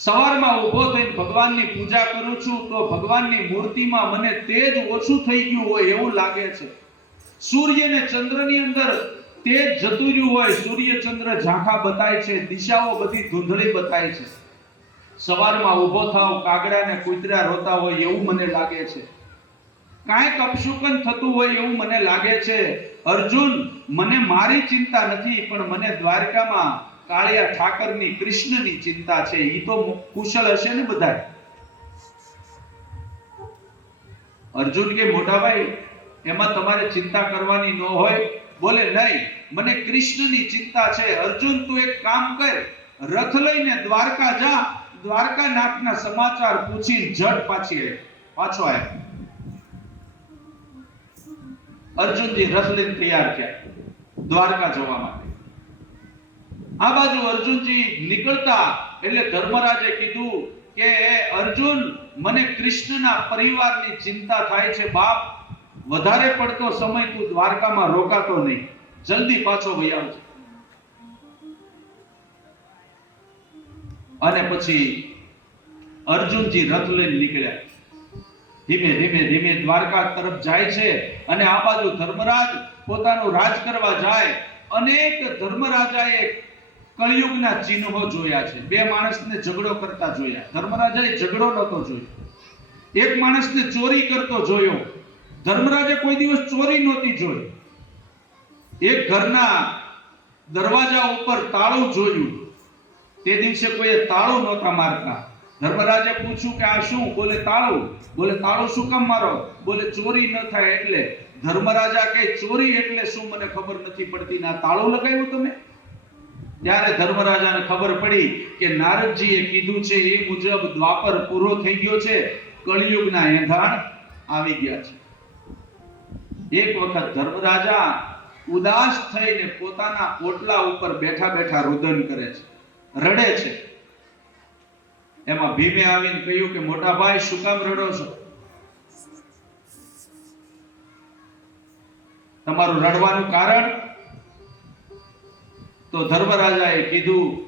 સવારમાં ઊભો થઈને ભગવાનની પૂજા કરું છું તો ભગવાનની મૂર્તિમાં મને તેજ ઓછું થઈ ગયું હોય એવું લાગે છે. સૂર્ય ને ચંદ્રની અંદર તેજ જતું રહ્યું હોય, સૂર્ય ચંદ્ર ઝાંખા બતાય છે, દિશાઓ બધી ધૂંધળી બતાય છે. સવારમાં ઊભો થાવ, કાગડા ને કૂતરા રોતા હોય એવું મને લાગે છે. કાંઈક અપશુકન થતું હોય એવું મને લાગે છે. અર્જુન, મને મારી ચિંતા નથી, પણ મને દ્વારકામાં કાળિયા ઠાકરની, કૃષ્ણની ચિંતા છે. ઈ તો કુશળ હશે ને બધા. અર્જુન કે મોટા ભાઈ, એમાં તમારે ચિંતા કરવાની ન હોય. બોલે નહીં, મને કૃષ્ણની ચિંતા છે. અર્જુન, તું એક કામ કર, રથ લઈને દ્વારકા જા, દ્વારકાનાથના સમાચાર પૂછી ઝટ પાછો આય. અર્જુનજી રથ લઈને તૈયાર થયા દ્વારકા જવા માટે. આ બાજુ અર્જુનજી નીકળતા એટલે ધર્મરાજે કીધું કે અર્જુન, મને કૃષ્ણના પરિવારની ચિંતા થાય છે બાપ. વધારે પડતો સમય તું દ્વારકામાં રોકાતો નહીં, જલ્દી પાછો વઈ આવજો. અને પછી અર્જુનજી રથ લઈને નીકળ્યા. ધીમે ધીમે દ્વારકા તરફ જાય છે. અને આ બાજુ ધર્મરાજ પોતાનું રાજ કરવા જાય. અનેક ધર્મરાજાએ કળિયુગના ચિહ્નો જોયા છે. બે માણસને ઝઘડો કરતા જોયા. ધર્મરાજાએ ઝઘડો નહોતો જોયો. એક માણસને ચોરી કરતો જોયો. ધર્મરાજે કોઈ દિવસ ચોરી નહોતી જોઈ. એક ઘરના દરવાજા ઉપર તાળું જોયું. તે દિવસે કોઈએ તાળું નહોતા મારતા. ધર્મરાજે પૂછ્યું કે આ શું? બોલે તાળું. બોલે તાળું શું કામ મારો? બોલે ચોરી ન થાય એટલે. ધર્મરાજા કહે ચોરી એટલે શું મને ખબર નથી પડતી, ના તાળું લગાવ્યું તમે? ત્યારે ધર્મરાજાને ખબર પડી કે નારદજીએ કીધું છે એ મુજબ દ્વાપર પૂરો થઈ ગયો છે, કળિયુગના એંધાણ આવી ગયા છે. એક વખત ધર્મરાજા ઉદાસ થઈને પોતાના ઓટલા ઉપર બેઠા બેઠા રુદન કરે છે, રડે છે. એમાં ભીમે આવીને કહ્યું કે મોટા ભાઈ, શું કામ રડો છો? તમારું રડવાનું કારણ? તો ધર્મરાજાએ કીધું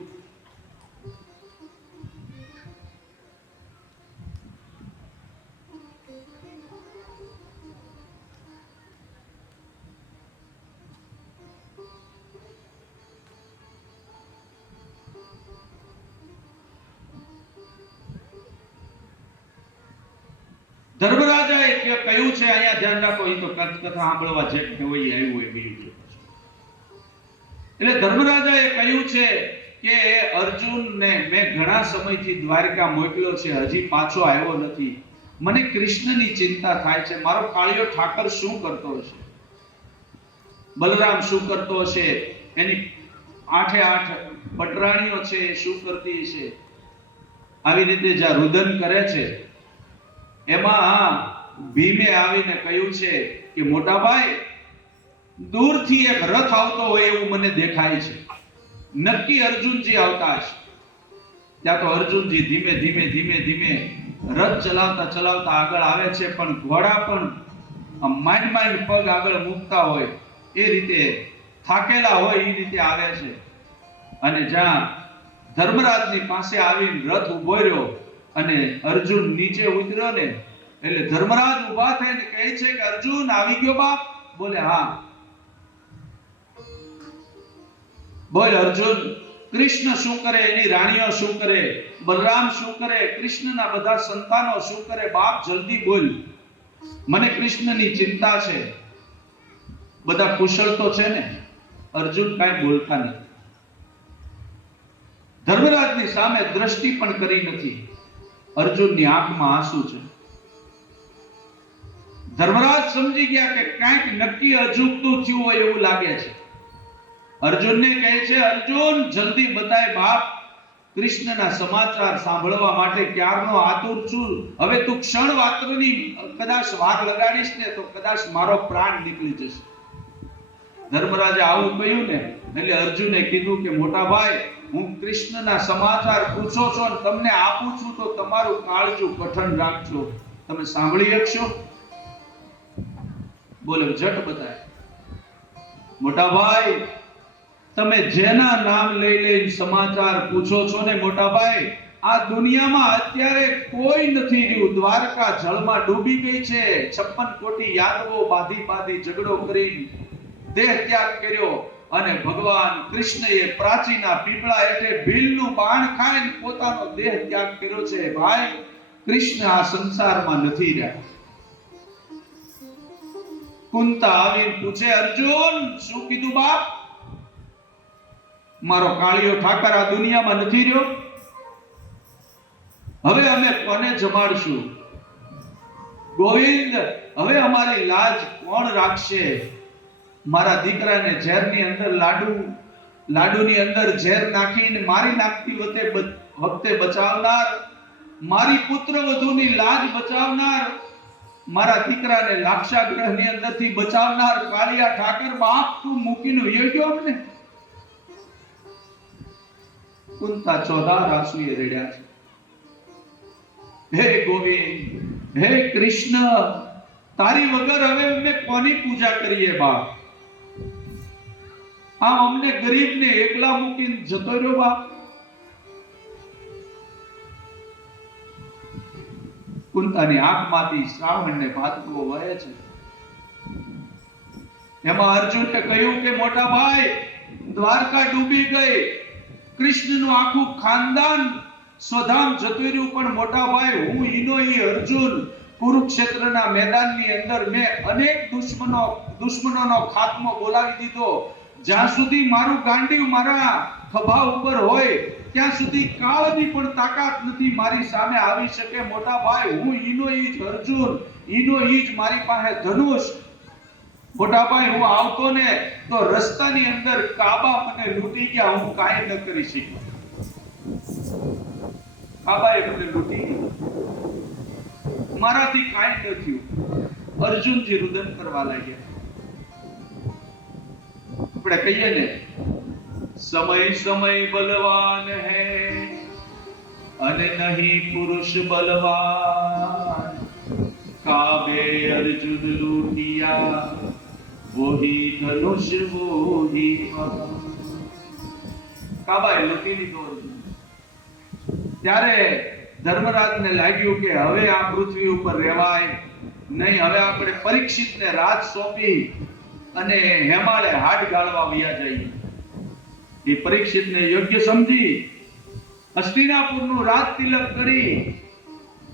ધર્મરાજાએ કહ્યું છે, અહીંયા ધ્યાન રાખો, એ તો કથા સાંભળવા જે હોય આવ્યું હોય બીજું છે. એટલે ધર્મરાજાએ કહ્યું છે કે અર્જુનને મેં ઘણા સમયથી દ્વારકા મોકલ્યો છે, હજી પાછો આવ્યો નથી. મને કૃષ્ણની ચિંતા થાય છે. મારો કાળિયો ઠાકર શું કરતો હશે? બલરામ શું કરતો હશે? એની 8 પટરાણીઓ છે એ શું કરતી હશે? આવી રીતે જ્યાં રુદન કરે છે એમાં ભીમે આવીને કહ્યું છે કે મોટા ભાઈ, દૂરથી એક રથ આવતો હોય એવું મને દેખાય છે. નક્કી અર્જુનજી આવતા હશે. ત્યાં તો અર્જુનજી ધીમે ધીમે રથ ચલાવતા આગળ આવે છે, પણ ઘોડા પણ માંડ પગ આગળ મૂકતા હોય એ રીતે, થાકેલા હોય એ રીતે આવે છે. અને જ્યાં ધર્મરાજની પાસે આવીને રથ ઉભો રહ્યો અને અર્જુન નીચે ઉતર્યો ને, એટલે ધર્મરાજ ઊભા થઈને કહે છે કે અર્જુન આવી ગયો બાપ? બોલે હા. બોલ અર્જુન, કૃષ્ણ શું કરે? એની રાણીઓ શું કરે? બલરામ શું કરે? કૃષ્ણના બધા સંતાનો શું કરે? બાપ જલ્દી બોલ, મને કૃષ્ણની ચિંતા છે. બધા કુશળ તો છે ને? અર્જુન કાંઈ બોલતા નથી. ધર્મરાજની સામે દ્રષ્ટિ પણ કરી નથી. અર્જુનની આંખમાં આંસુ છે. ધર્મરાજ સમજી ગયા કે કાંઈક નક્કી અજુગતું થયું હોય એવું લાગે છે. અર્જુનને કહે છે, અર્જુન જલ્દી બતાય બાપ, કૃષ્ણના સમાચાર સાંભળવા માટે ક્યારનો આતુર છું. હવે તું ક્ષણ માત્રની કદાચ વાર લગાડીશ ને તો કદાચ મારો પ્રાણ નીકળી જશે. ધર્મરાજે આવું કહ્યું ને એટલે અર્જુને કીધું કે મોટા ભાઈ, હું કૃષ્ણના સમાચાર પૂછો છો ને તમને આપું છું તો તમારું કાળજું કઠણ રાખજો. તમે સાંભળી શકશો? બોલે જટ બતાય. મોટા ભાઈ, તમે જેના નામ લઈ લઈને સમાચાર પૂછો છો ને મોટા ભાઈ, આ દુનિયામાં અત્યારે કોઈ નથી રહ્યું. દ્વારકા જળમાં ડૂબી ગઈ છે. 56 કોટી યાદવો બાંધી બાંધી ઝઘડો કરી દેહ ત્યાગ કર્યો અને ભગવાન કૃષ્ણએ પ્રાચીના પીપળા હેઠે ભીલનું બાણ ખાઈને પોતાનો દેહ ત્યાગ કર્યો છે. ભાઈ, કૃષ્ણ આ સંસારમાં નથી રહ્યા. કુંતા આવીને પૂછે, અર્જુન શું કીધું બાપ? મારો કાળિયો ઠાકર આ દુનિયામાં નથી રહ્યો. હવે અમે કોને જમાડશું? ગોવિંદ, હવે અમારી લાજ કોણ રાખશે? મારા દીકરાને ઝેરની અંદર લાડુની અંદર ઝેર નાખીને મારી નાખતી વખતે બચાવનાર, મારી પુત્ર વધુની લાજ બચાવનાર, મારા દીકરાને લાક્ષાગ્રહની અંદરથી બચાવનાર કાળિયા ઠાકર બાપ, તું મૂકીને વયો ગયો અમને? કુંતા ચોધાર આંસુએ રડ્યા છે. હે ગોવિંદ, હે કૃષ્ણ, તારી વગર હવે અમે કોની પૂજા કરીએ બાપ? આમ અમને ગરીબને એકલા મૂકીને જતો રહ્યો બાપ. કુંતાની આંખમાંથી શ્રાવણને ભાતકો વહે છે. એમાં અર્જુને કહ્યું કે મોટા ભાઈ, દ્વારકા ડૂબી ગઈ, કૃષ્ણનું આખું ખાનદાન સ્વધામ જતું રહ્યું, પણ મોટા ભાઈ હું ઈનો ઈ અર્જુન કુરુક્ષેત્રના મેદાનની અંદર મેં અનેક દુશ્મનોનો ખાત્મો બોલાવી દીધો. જ્યાં સુધી મારું ગાંડીવ મારા ખભા ઉપર હોય ત્યાં સુધી કાળની પણ તાકાત નથી મારી સામે આવી શકે. મોટા ભાઈ, હું ઈનો ઈ જ અર્જુન, ઈનો ઈ જ મારી પાસે ધનુષ. મોટા ભાઈ, હું આવતો ને તો રસ્તાની અંદર કાબા મને લૂંટી ગયા, હું કાંઈ ન કરી શક્યો. કાબાએ મને લૂંટી ગયા, મારાથી કાંઈ ન થયું. અર્જુનજી રુદન કરવા લાગ્યા. આપણે કહીએ ને, સમય સમય બલવાન હૈ અને નહીં પુરુષ બલવાન. કાબે અર્જુન લૂટિયા વોહી ધનુષ વોહી મન. કાબાએ લૂંટી લીધો અર્જુન. ત્યારે ધર્મરાજને લાગ્યું કે હવે આ પૃથ્વી ઉપર રહેવાય નહીં. હવે આપણે પરીક્ષિતને રાજ સોંપી અને હેમાળે હાડ ગાળવા વયા જઈએ. એ પરીક્ષિતને યોગ્ય સમજી હસ્તિનાપુરનું રાજ તિલક કરી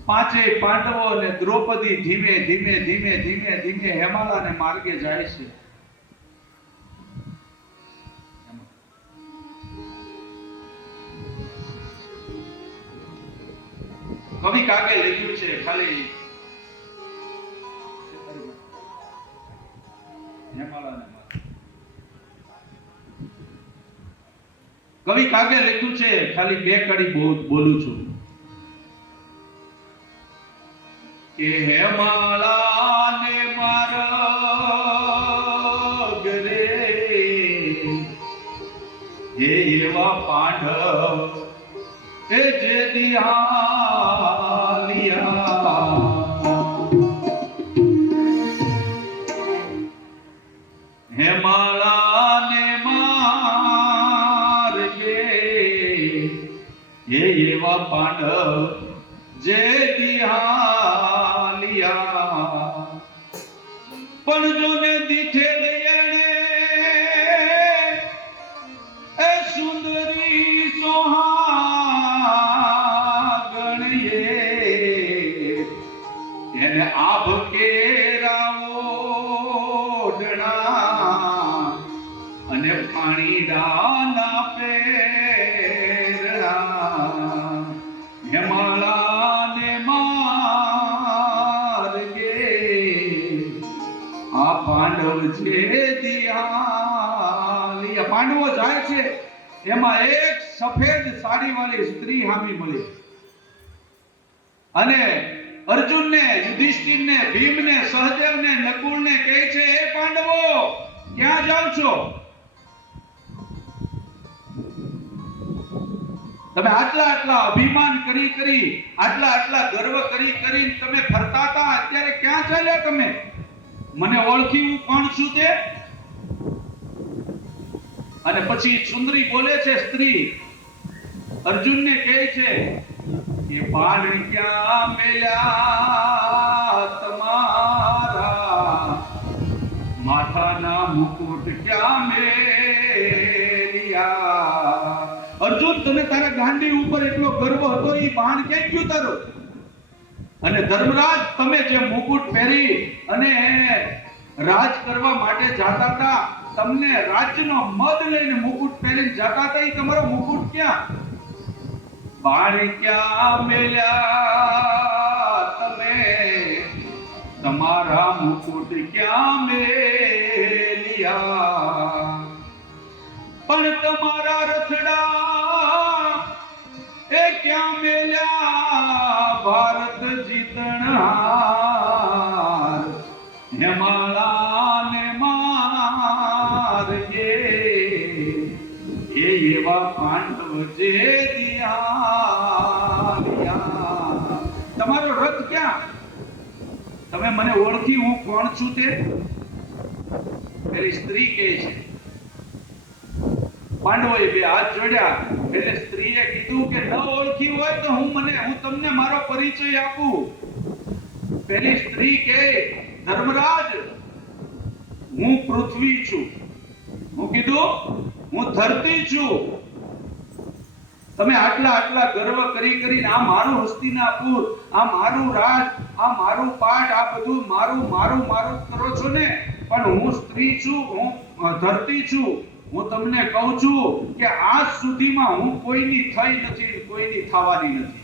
પાંચેય પાંડવો અને દ્રૌપદી ધીમે ધીમે ધીમે ધીમે ધીમે હેમાળાને માર્ગે જાય છે. કવિ કાગે લખ્યું છે, ખાલી કવિ કાગે લખ્યું છે, ખાલી બે કડી બોલું છું કે હેમાળાને માર્ગ રે હે એવા પાંડવ એ જે દિહાલિયા. હેમાળાને માર્ગે હે એવા પાંડવ જે દિહાલિયા. પણ જોને દીઠે દયણે એ સુંદરી સોહાગણીએ એને આભ કેરાઓડણા અને પાણીડાના પેરણા. હેમાળા જે દિહાલી. આ પાંડવો જાય છે, એમાં એક સફેદ સાડીવાળી સ્ત્રી હામી મળી અને અર્જુનને, યુધિષ્ઠિરને, ભીમને, સહદેવને, નકુલને કહે છે, એ પાંડવો ક્યાં જાવ છો? તમે આટલા આટલા અભિમાન કરી આટલા ગર્વ કરી તમે ફરતા હતા, અત્યારે ક્યાં ચાલ્યા તમે? મને ઓળખી હું કોણ છું તે? અને પછી સુંદરી બોલે છે, સ્ત્રી અર્જુનને કહે છે કે બાણ ક્યાં મેલ્યા તમારા, માથાના મુકુટ ક્યાં મેલ્યા? અર્જુન, તને તારા ગાંડી ઉપર એટલો ગર્વ હતો, એ બાણ ક્યાં ગયું તારો? અને ધર્મરાજ, તમે જે મુકુટ પહેરી અને રાજ કરવા માટે જાતા હતા, તમને રાજ્યનો મદ લઈને મુકુટ પહેરીને જાતા હતા, એ તમારો મુકુટ ક્યાં? બાણ ક્યાં મેલ્યા તમે, તમારા મુકુટ ક્યાં મેલ્યા? પણ તમારા રથડા એ ક્યાં મેલ્યા? ભારત જીતનાર હેમાળાને મારજે, એ એવા પાંડવ જે દિહાલિયા. તમારો રથ ક્યાં? તમે મને ઓળખી હું કોણ છું તે? પેલી સ્ત્રી કહે છે. પાંડવોએ બે હાથ જોડ્યા એટલે સ્ત્રીએ કીધું કે ન ઓળખી હોય તો હું તમને મારો પરિચય આપું. પેલી સ્ત્રી કહે, ધર્મરાજ, હું પૃથ્વી છું. હું કીધું, હું ધરતી છું. તમે આટલા ગર્વ કરીને આ મારું હસ્તિનાપુર, આ મારું રાજ, આ મારું પાટ, આ બધું મારું કરો છો ને, પણ હું સ્ત્રી છું, હું ધરતી છું. હું તમને કહું છું કે આજ સુધીમાં હું કોઈની થઈ નથી, કોઈની થવાની નથી.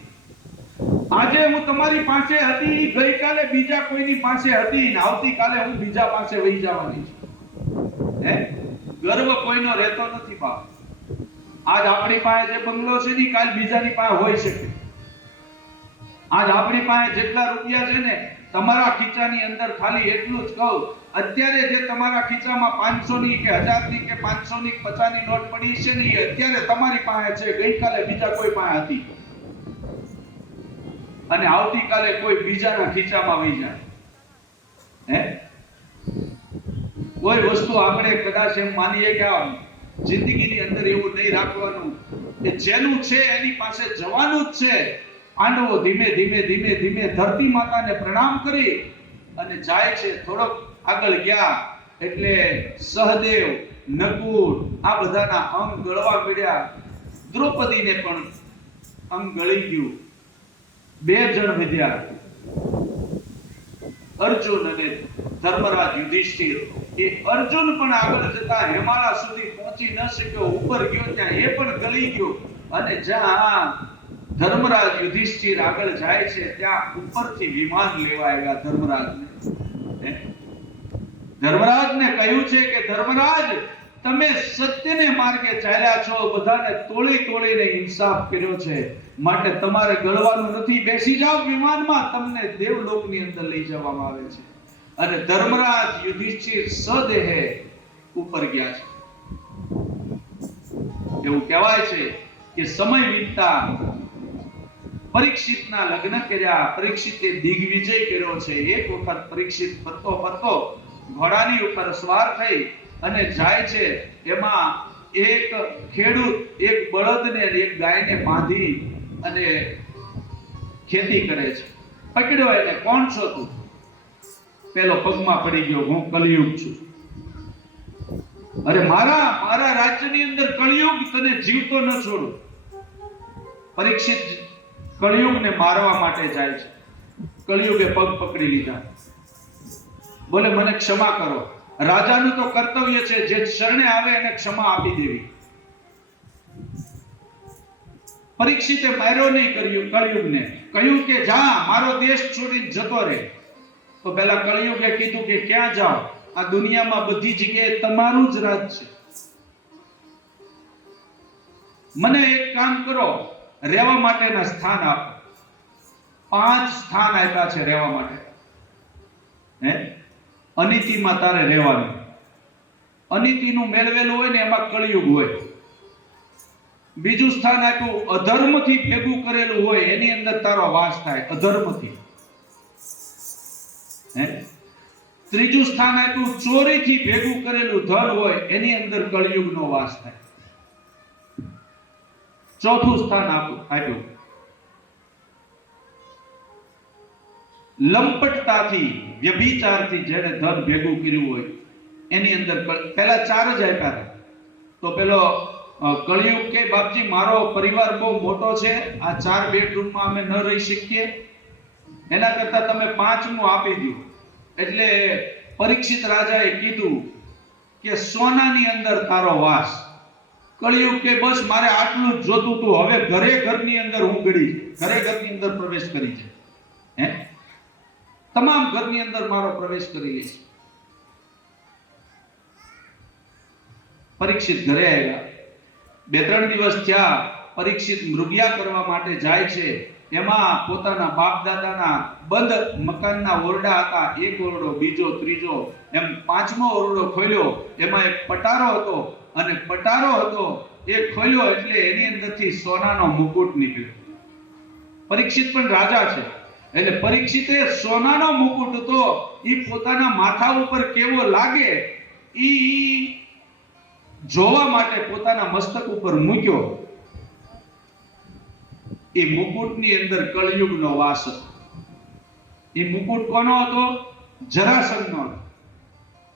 આજે હું તમારી પાસે હતી, ગઈકાલે બીજા કોઈની પાસે હતી, ને આવતીકાલે હું બીજા પાસે વહી જવાની છું. હે, ગર્વ કોઈનો રહેતો નથી બાપ. આજ આપણી પાસે જે બંગલો છે ને, કાલ બીજાની પાસે હોઈ શકે. આજ આપણી પાસે જેટલા રૂપિયા છે ને, તમારા ખીચાની અંદર ખાલી એટલું જ કહું, અત્યારે જે તમારા ખીચામાં 500 ની કે 1000 ની કે 500 ની 50 ની નોટ પડી છે ને, એ અત્યારે તમારી પાસે છે, ગઈકાલે બીજા કોઈ પાસે હતી, અને આવતીકાલે કોઈ બીજાના ખીચામાં વહી જાય. હે, કોઈ વસ્તુ આપણે કદાચ એમ માનીએ કે આ જિંદગીની અંદર એવું નહીં રાખવાનું કે જેનું છે એની પાસે જવાનું જ છે. પાંડવો ધીમે ધીમે ધરતી માતાને પ્રણામ કરી અને જાય છે. થોડોક આગળ ગયા એટલે સહદેવ, નકુલ આ બધાના અંગ ગળવા મળ્યા. દ્રૌપદીને પણ અંગ ગળી ગયું. બે જણ વધ્યા, અર્જુન અને ધર્મરાજ યુધિષ્ઠિર. એ અર્જુન પણ આગળ જતા હેમાળા સુધી પહોંચી ન શક્યો, ઉપર ગયો ત્યાં એ પણ ગળી ગયો. અને જ્યાં ધર્મરાજ યુધિષ્ઠિર આગળ જાય છે ત્યાં ઉપરથી વિમાન લેવા આવ્યા ધર્મરાજને કહ્યું છે કે ધર્મરાજ, તમે સત્યને માર્ગે ચાલ્યા છો, બધાને તોડીને ઇન્સાફ કર્યો છે, માટે તમારે ગળવાનું નથી. બેસી જાઓ વિમાનમાં, તમને દેવલોકની અંદર લઈ જવામાં આવે છે. અને ધર્મરાજ યુધિષ્ઠિર સદેહે ઉપર ગયા છે. એવું કહેવાય છે કે સમય વીતતા પરીક્ષિતના લગ્ન કર્યા. પરીક્ષિતે દિગ્વિજય કર્યો છે. એક વખત પરીક્ષિત ફરતો ઘોડાની ઉપર સવાર થઈ અને જાય છે. એમાં એક ખેડૂત એક બળદને એક ગાયને બાંધી અને ખેતી કરે છે. પકડ્યો એટલે, કોણ છો તું? પેલો પગમાં પડી ગયો, હું કલિયુગ છું. અરે મારા રાજ્યની અંદર કલિયુગ, તને જીવતો ન છોડું. પરીક્ષિત કલિયુગને મારવા માટે જાય છે. કલિયુગે પગ પકડી લીધા. બોલે, મને ક્ષમા કરો. રાજાનું તો કર્તવ્ય છે જે શરણે આવે એને ક્ષમા આપી દેવી. પરીક્ષિતે માર્યો નહીં કલિયુગને, કહ્યું કે જા, મારો દેશ છોડીને જતો રહે. તો પેલા કલિયુગે કીધું કે ક્યાં જાઓ? આ દુનિયામાં બધી જગ્યાએ તમારું જ રાજ છે. મને એક કામ કરો, રહેવા માટેના સ્થાન આપો. 5 સ્થાન આપ્યા છે રહેવા માટે. હે, અનિતિમાં તારે રહેવાનું. અનિતિનું મેળવેલું હોય ને એમાં કળિયુગ હોય. બીજું સ્થાન આપ્યું અધર્મથી ભેગું કરેલું હોય એની અંદર તારો વાસ થાય, અધર્મથી. હે, ત્રીજું સ્થાન આપ્યું ચોરીથી ભેગું કરેલું ધન હોય એની અંદર કળિયુગનો વાસ થાય. ચોથું સ્થાન આપ્યું લંપટતાથી, વ્યભિચારથી જેને ધન ભેગું કર્યું હોય એની અંદર. પહેલા 4 જ આપ્યા હતા. તો પેલો કળિયુગ કે બાપજી મારો પરિવાર બહુ મોટો છે, આ 4 બેડરૂમમાં અમે ન રહી શકીએ, એના કરતા તમે 5મું આપી દો. એટલે પરીક્ષિત રાજાએ કીધું કે સોનાની અંદર તારો વાસ. કળિયુગ કે બસ મારે આટલું જ જોતું હતું, હવે ઘરની અંદર હું ઘરની અંદર પ્રવેશ કરી છે. હે, તમામ ઘરની અંદર મારો પ્રવેશ કરી લે. પરીક્ષિત ઘરે આવ્યા. 2-3 દિવસ થયા. પરીક્ષિત મૃગયા કરવા માટે જાય છે. એમાં પોતાના બાપ દાદાના બંધ મકાનના ઓરડા હતા. એક ઓરડો, બીજો, ત્રીજો, એમ 5મો ઓરડો ખોલ્યો. એમાં એક પટારો હતો અને પટારો હતો એ ખોલ્યો એટલે એની અંદરથી સોનાનો મુકુટ નીકળ્યો. પરીક્ષિત પણ રાજા છે એટલે પરીક્ષિતે સોનાનો મુકુટ હતો એ પોતાના માથા ઉપર કેવો લાગે એ જોવા માટે પોતાના મસ્તક ઉપર મૂક્યો. એ મુકુટની અંદર કળિયુગનો વાસ હતો. એ મુકુટ કોનો હતો? જરાસંઘનો હતો.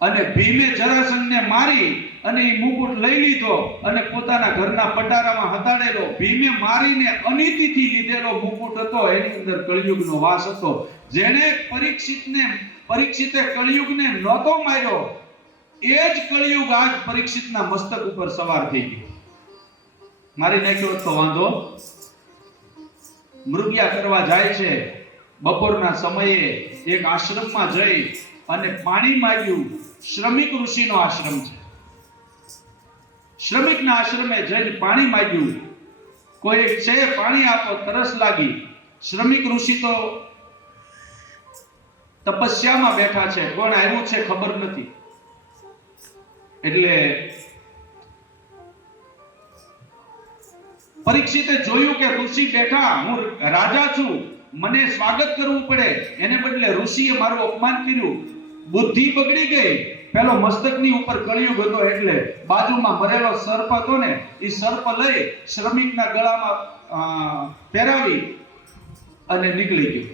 અને ભીમે જરાસંઘને મારી અને એ મુકુટ લઈ લીધો અને પોતાના ઘરના પટારામાં હતાડેલો. ભીમે મારીને અનિતિથી લીધેલો મુકુટ હતો એની અંદર કળિયુગનો વાસ હતો. જેણે પરીક્ષિતે કળિયુગને નહોતો માર્યો એ જ કળિયુગ આજ પરીક્ષિતના મસ્તક ઉપર સવાર થઈ ગયો. મારી નાખ્યો તો વાંધો. મૃગયા કરવા જાય છે. બપોરના સમયે એક આશ્રમમાં જઈ અને પાણી માંગ્યું. શ્રમિક ઋષિનો આશ્રમ છે. શ્રમિકના આશ્રમે જઈને પાણી માંગ્યું. કોઈ છે પાણી આપો, તરસ લાગી. શ્રમિક ઋષિ તો તપસ્યામાં બેઠા છે, કોણ આવ્યું છે ખબર નથી. એટલે પરીક્ષિતે જોયું કે ઋષિ બેઠા, હું રાજા છું, મને સ્વાગત કરવું પડે, એને બદલે ઋષિએ મારું અપમાન કર્યું. બુદ્ધિ બગડી ગઈ. પેલો મસ્તકની ઉપર કળિયુગ હતો એટલે બાજુમાં મરેલો સર્પ હતો ને એ સર્પ લઈ શ્રમિકના ગળામાં પહેરાવી અને નીકળી ગયો.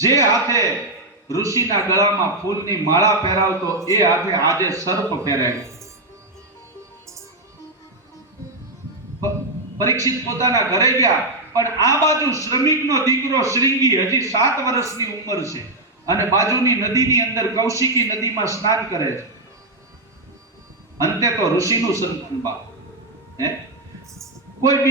જે હાથે ઋષિના ગળામાં ફૂલની માળા પહેરાવતો એ હાથે આજે સર્પ પહેરાવ્યો. પરીક્ષિત પોતાના ઘરે ગયા પણ આ બાજુ શ્રમિકનો દીકરો શ્રીંગી હજી 7 વર્ષની ઉંમર છે અને બાજુની નદીની અંદર કૌશિકી નદીમાં સ્નાન કરે છે. અંતે તો ઋષિનું સંતાન બાપ. કોઈ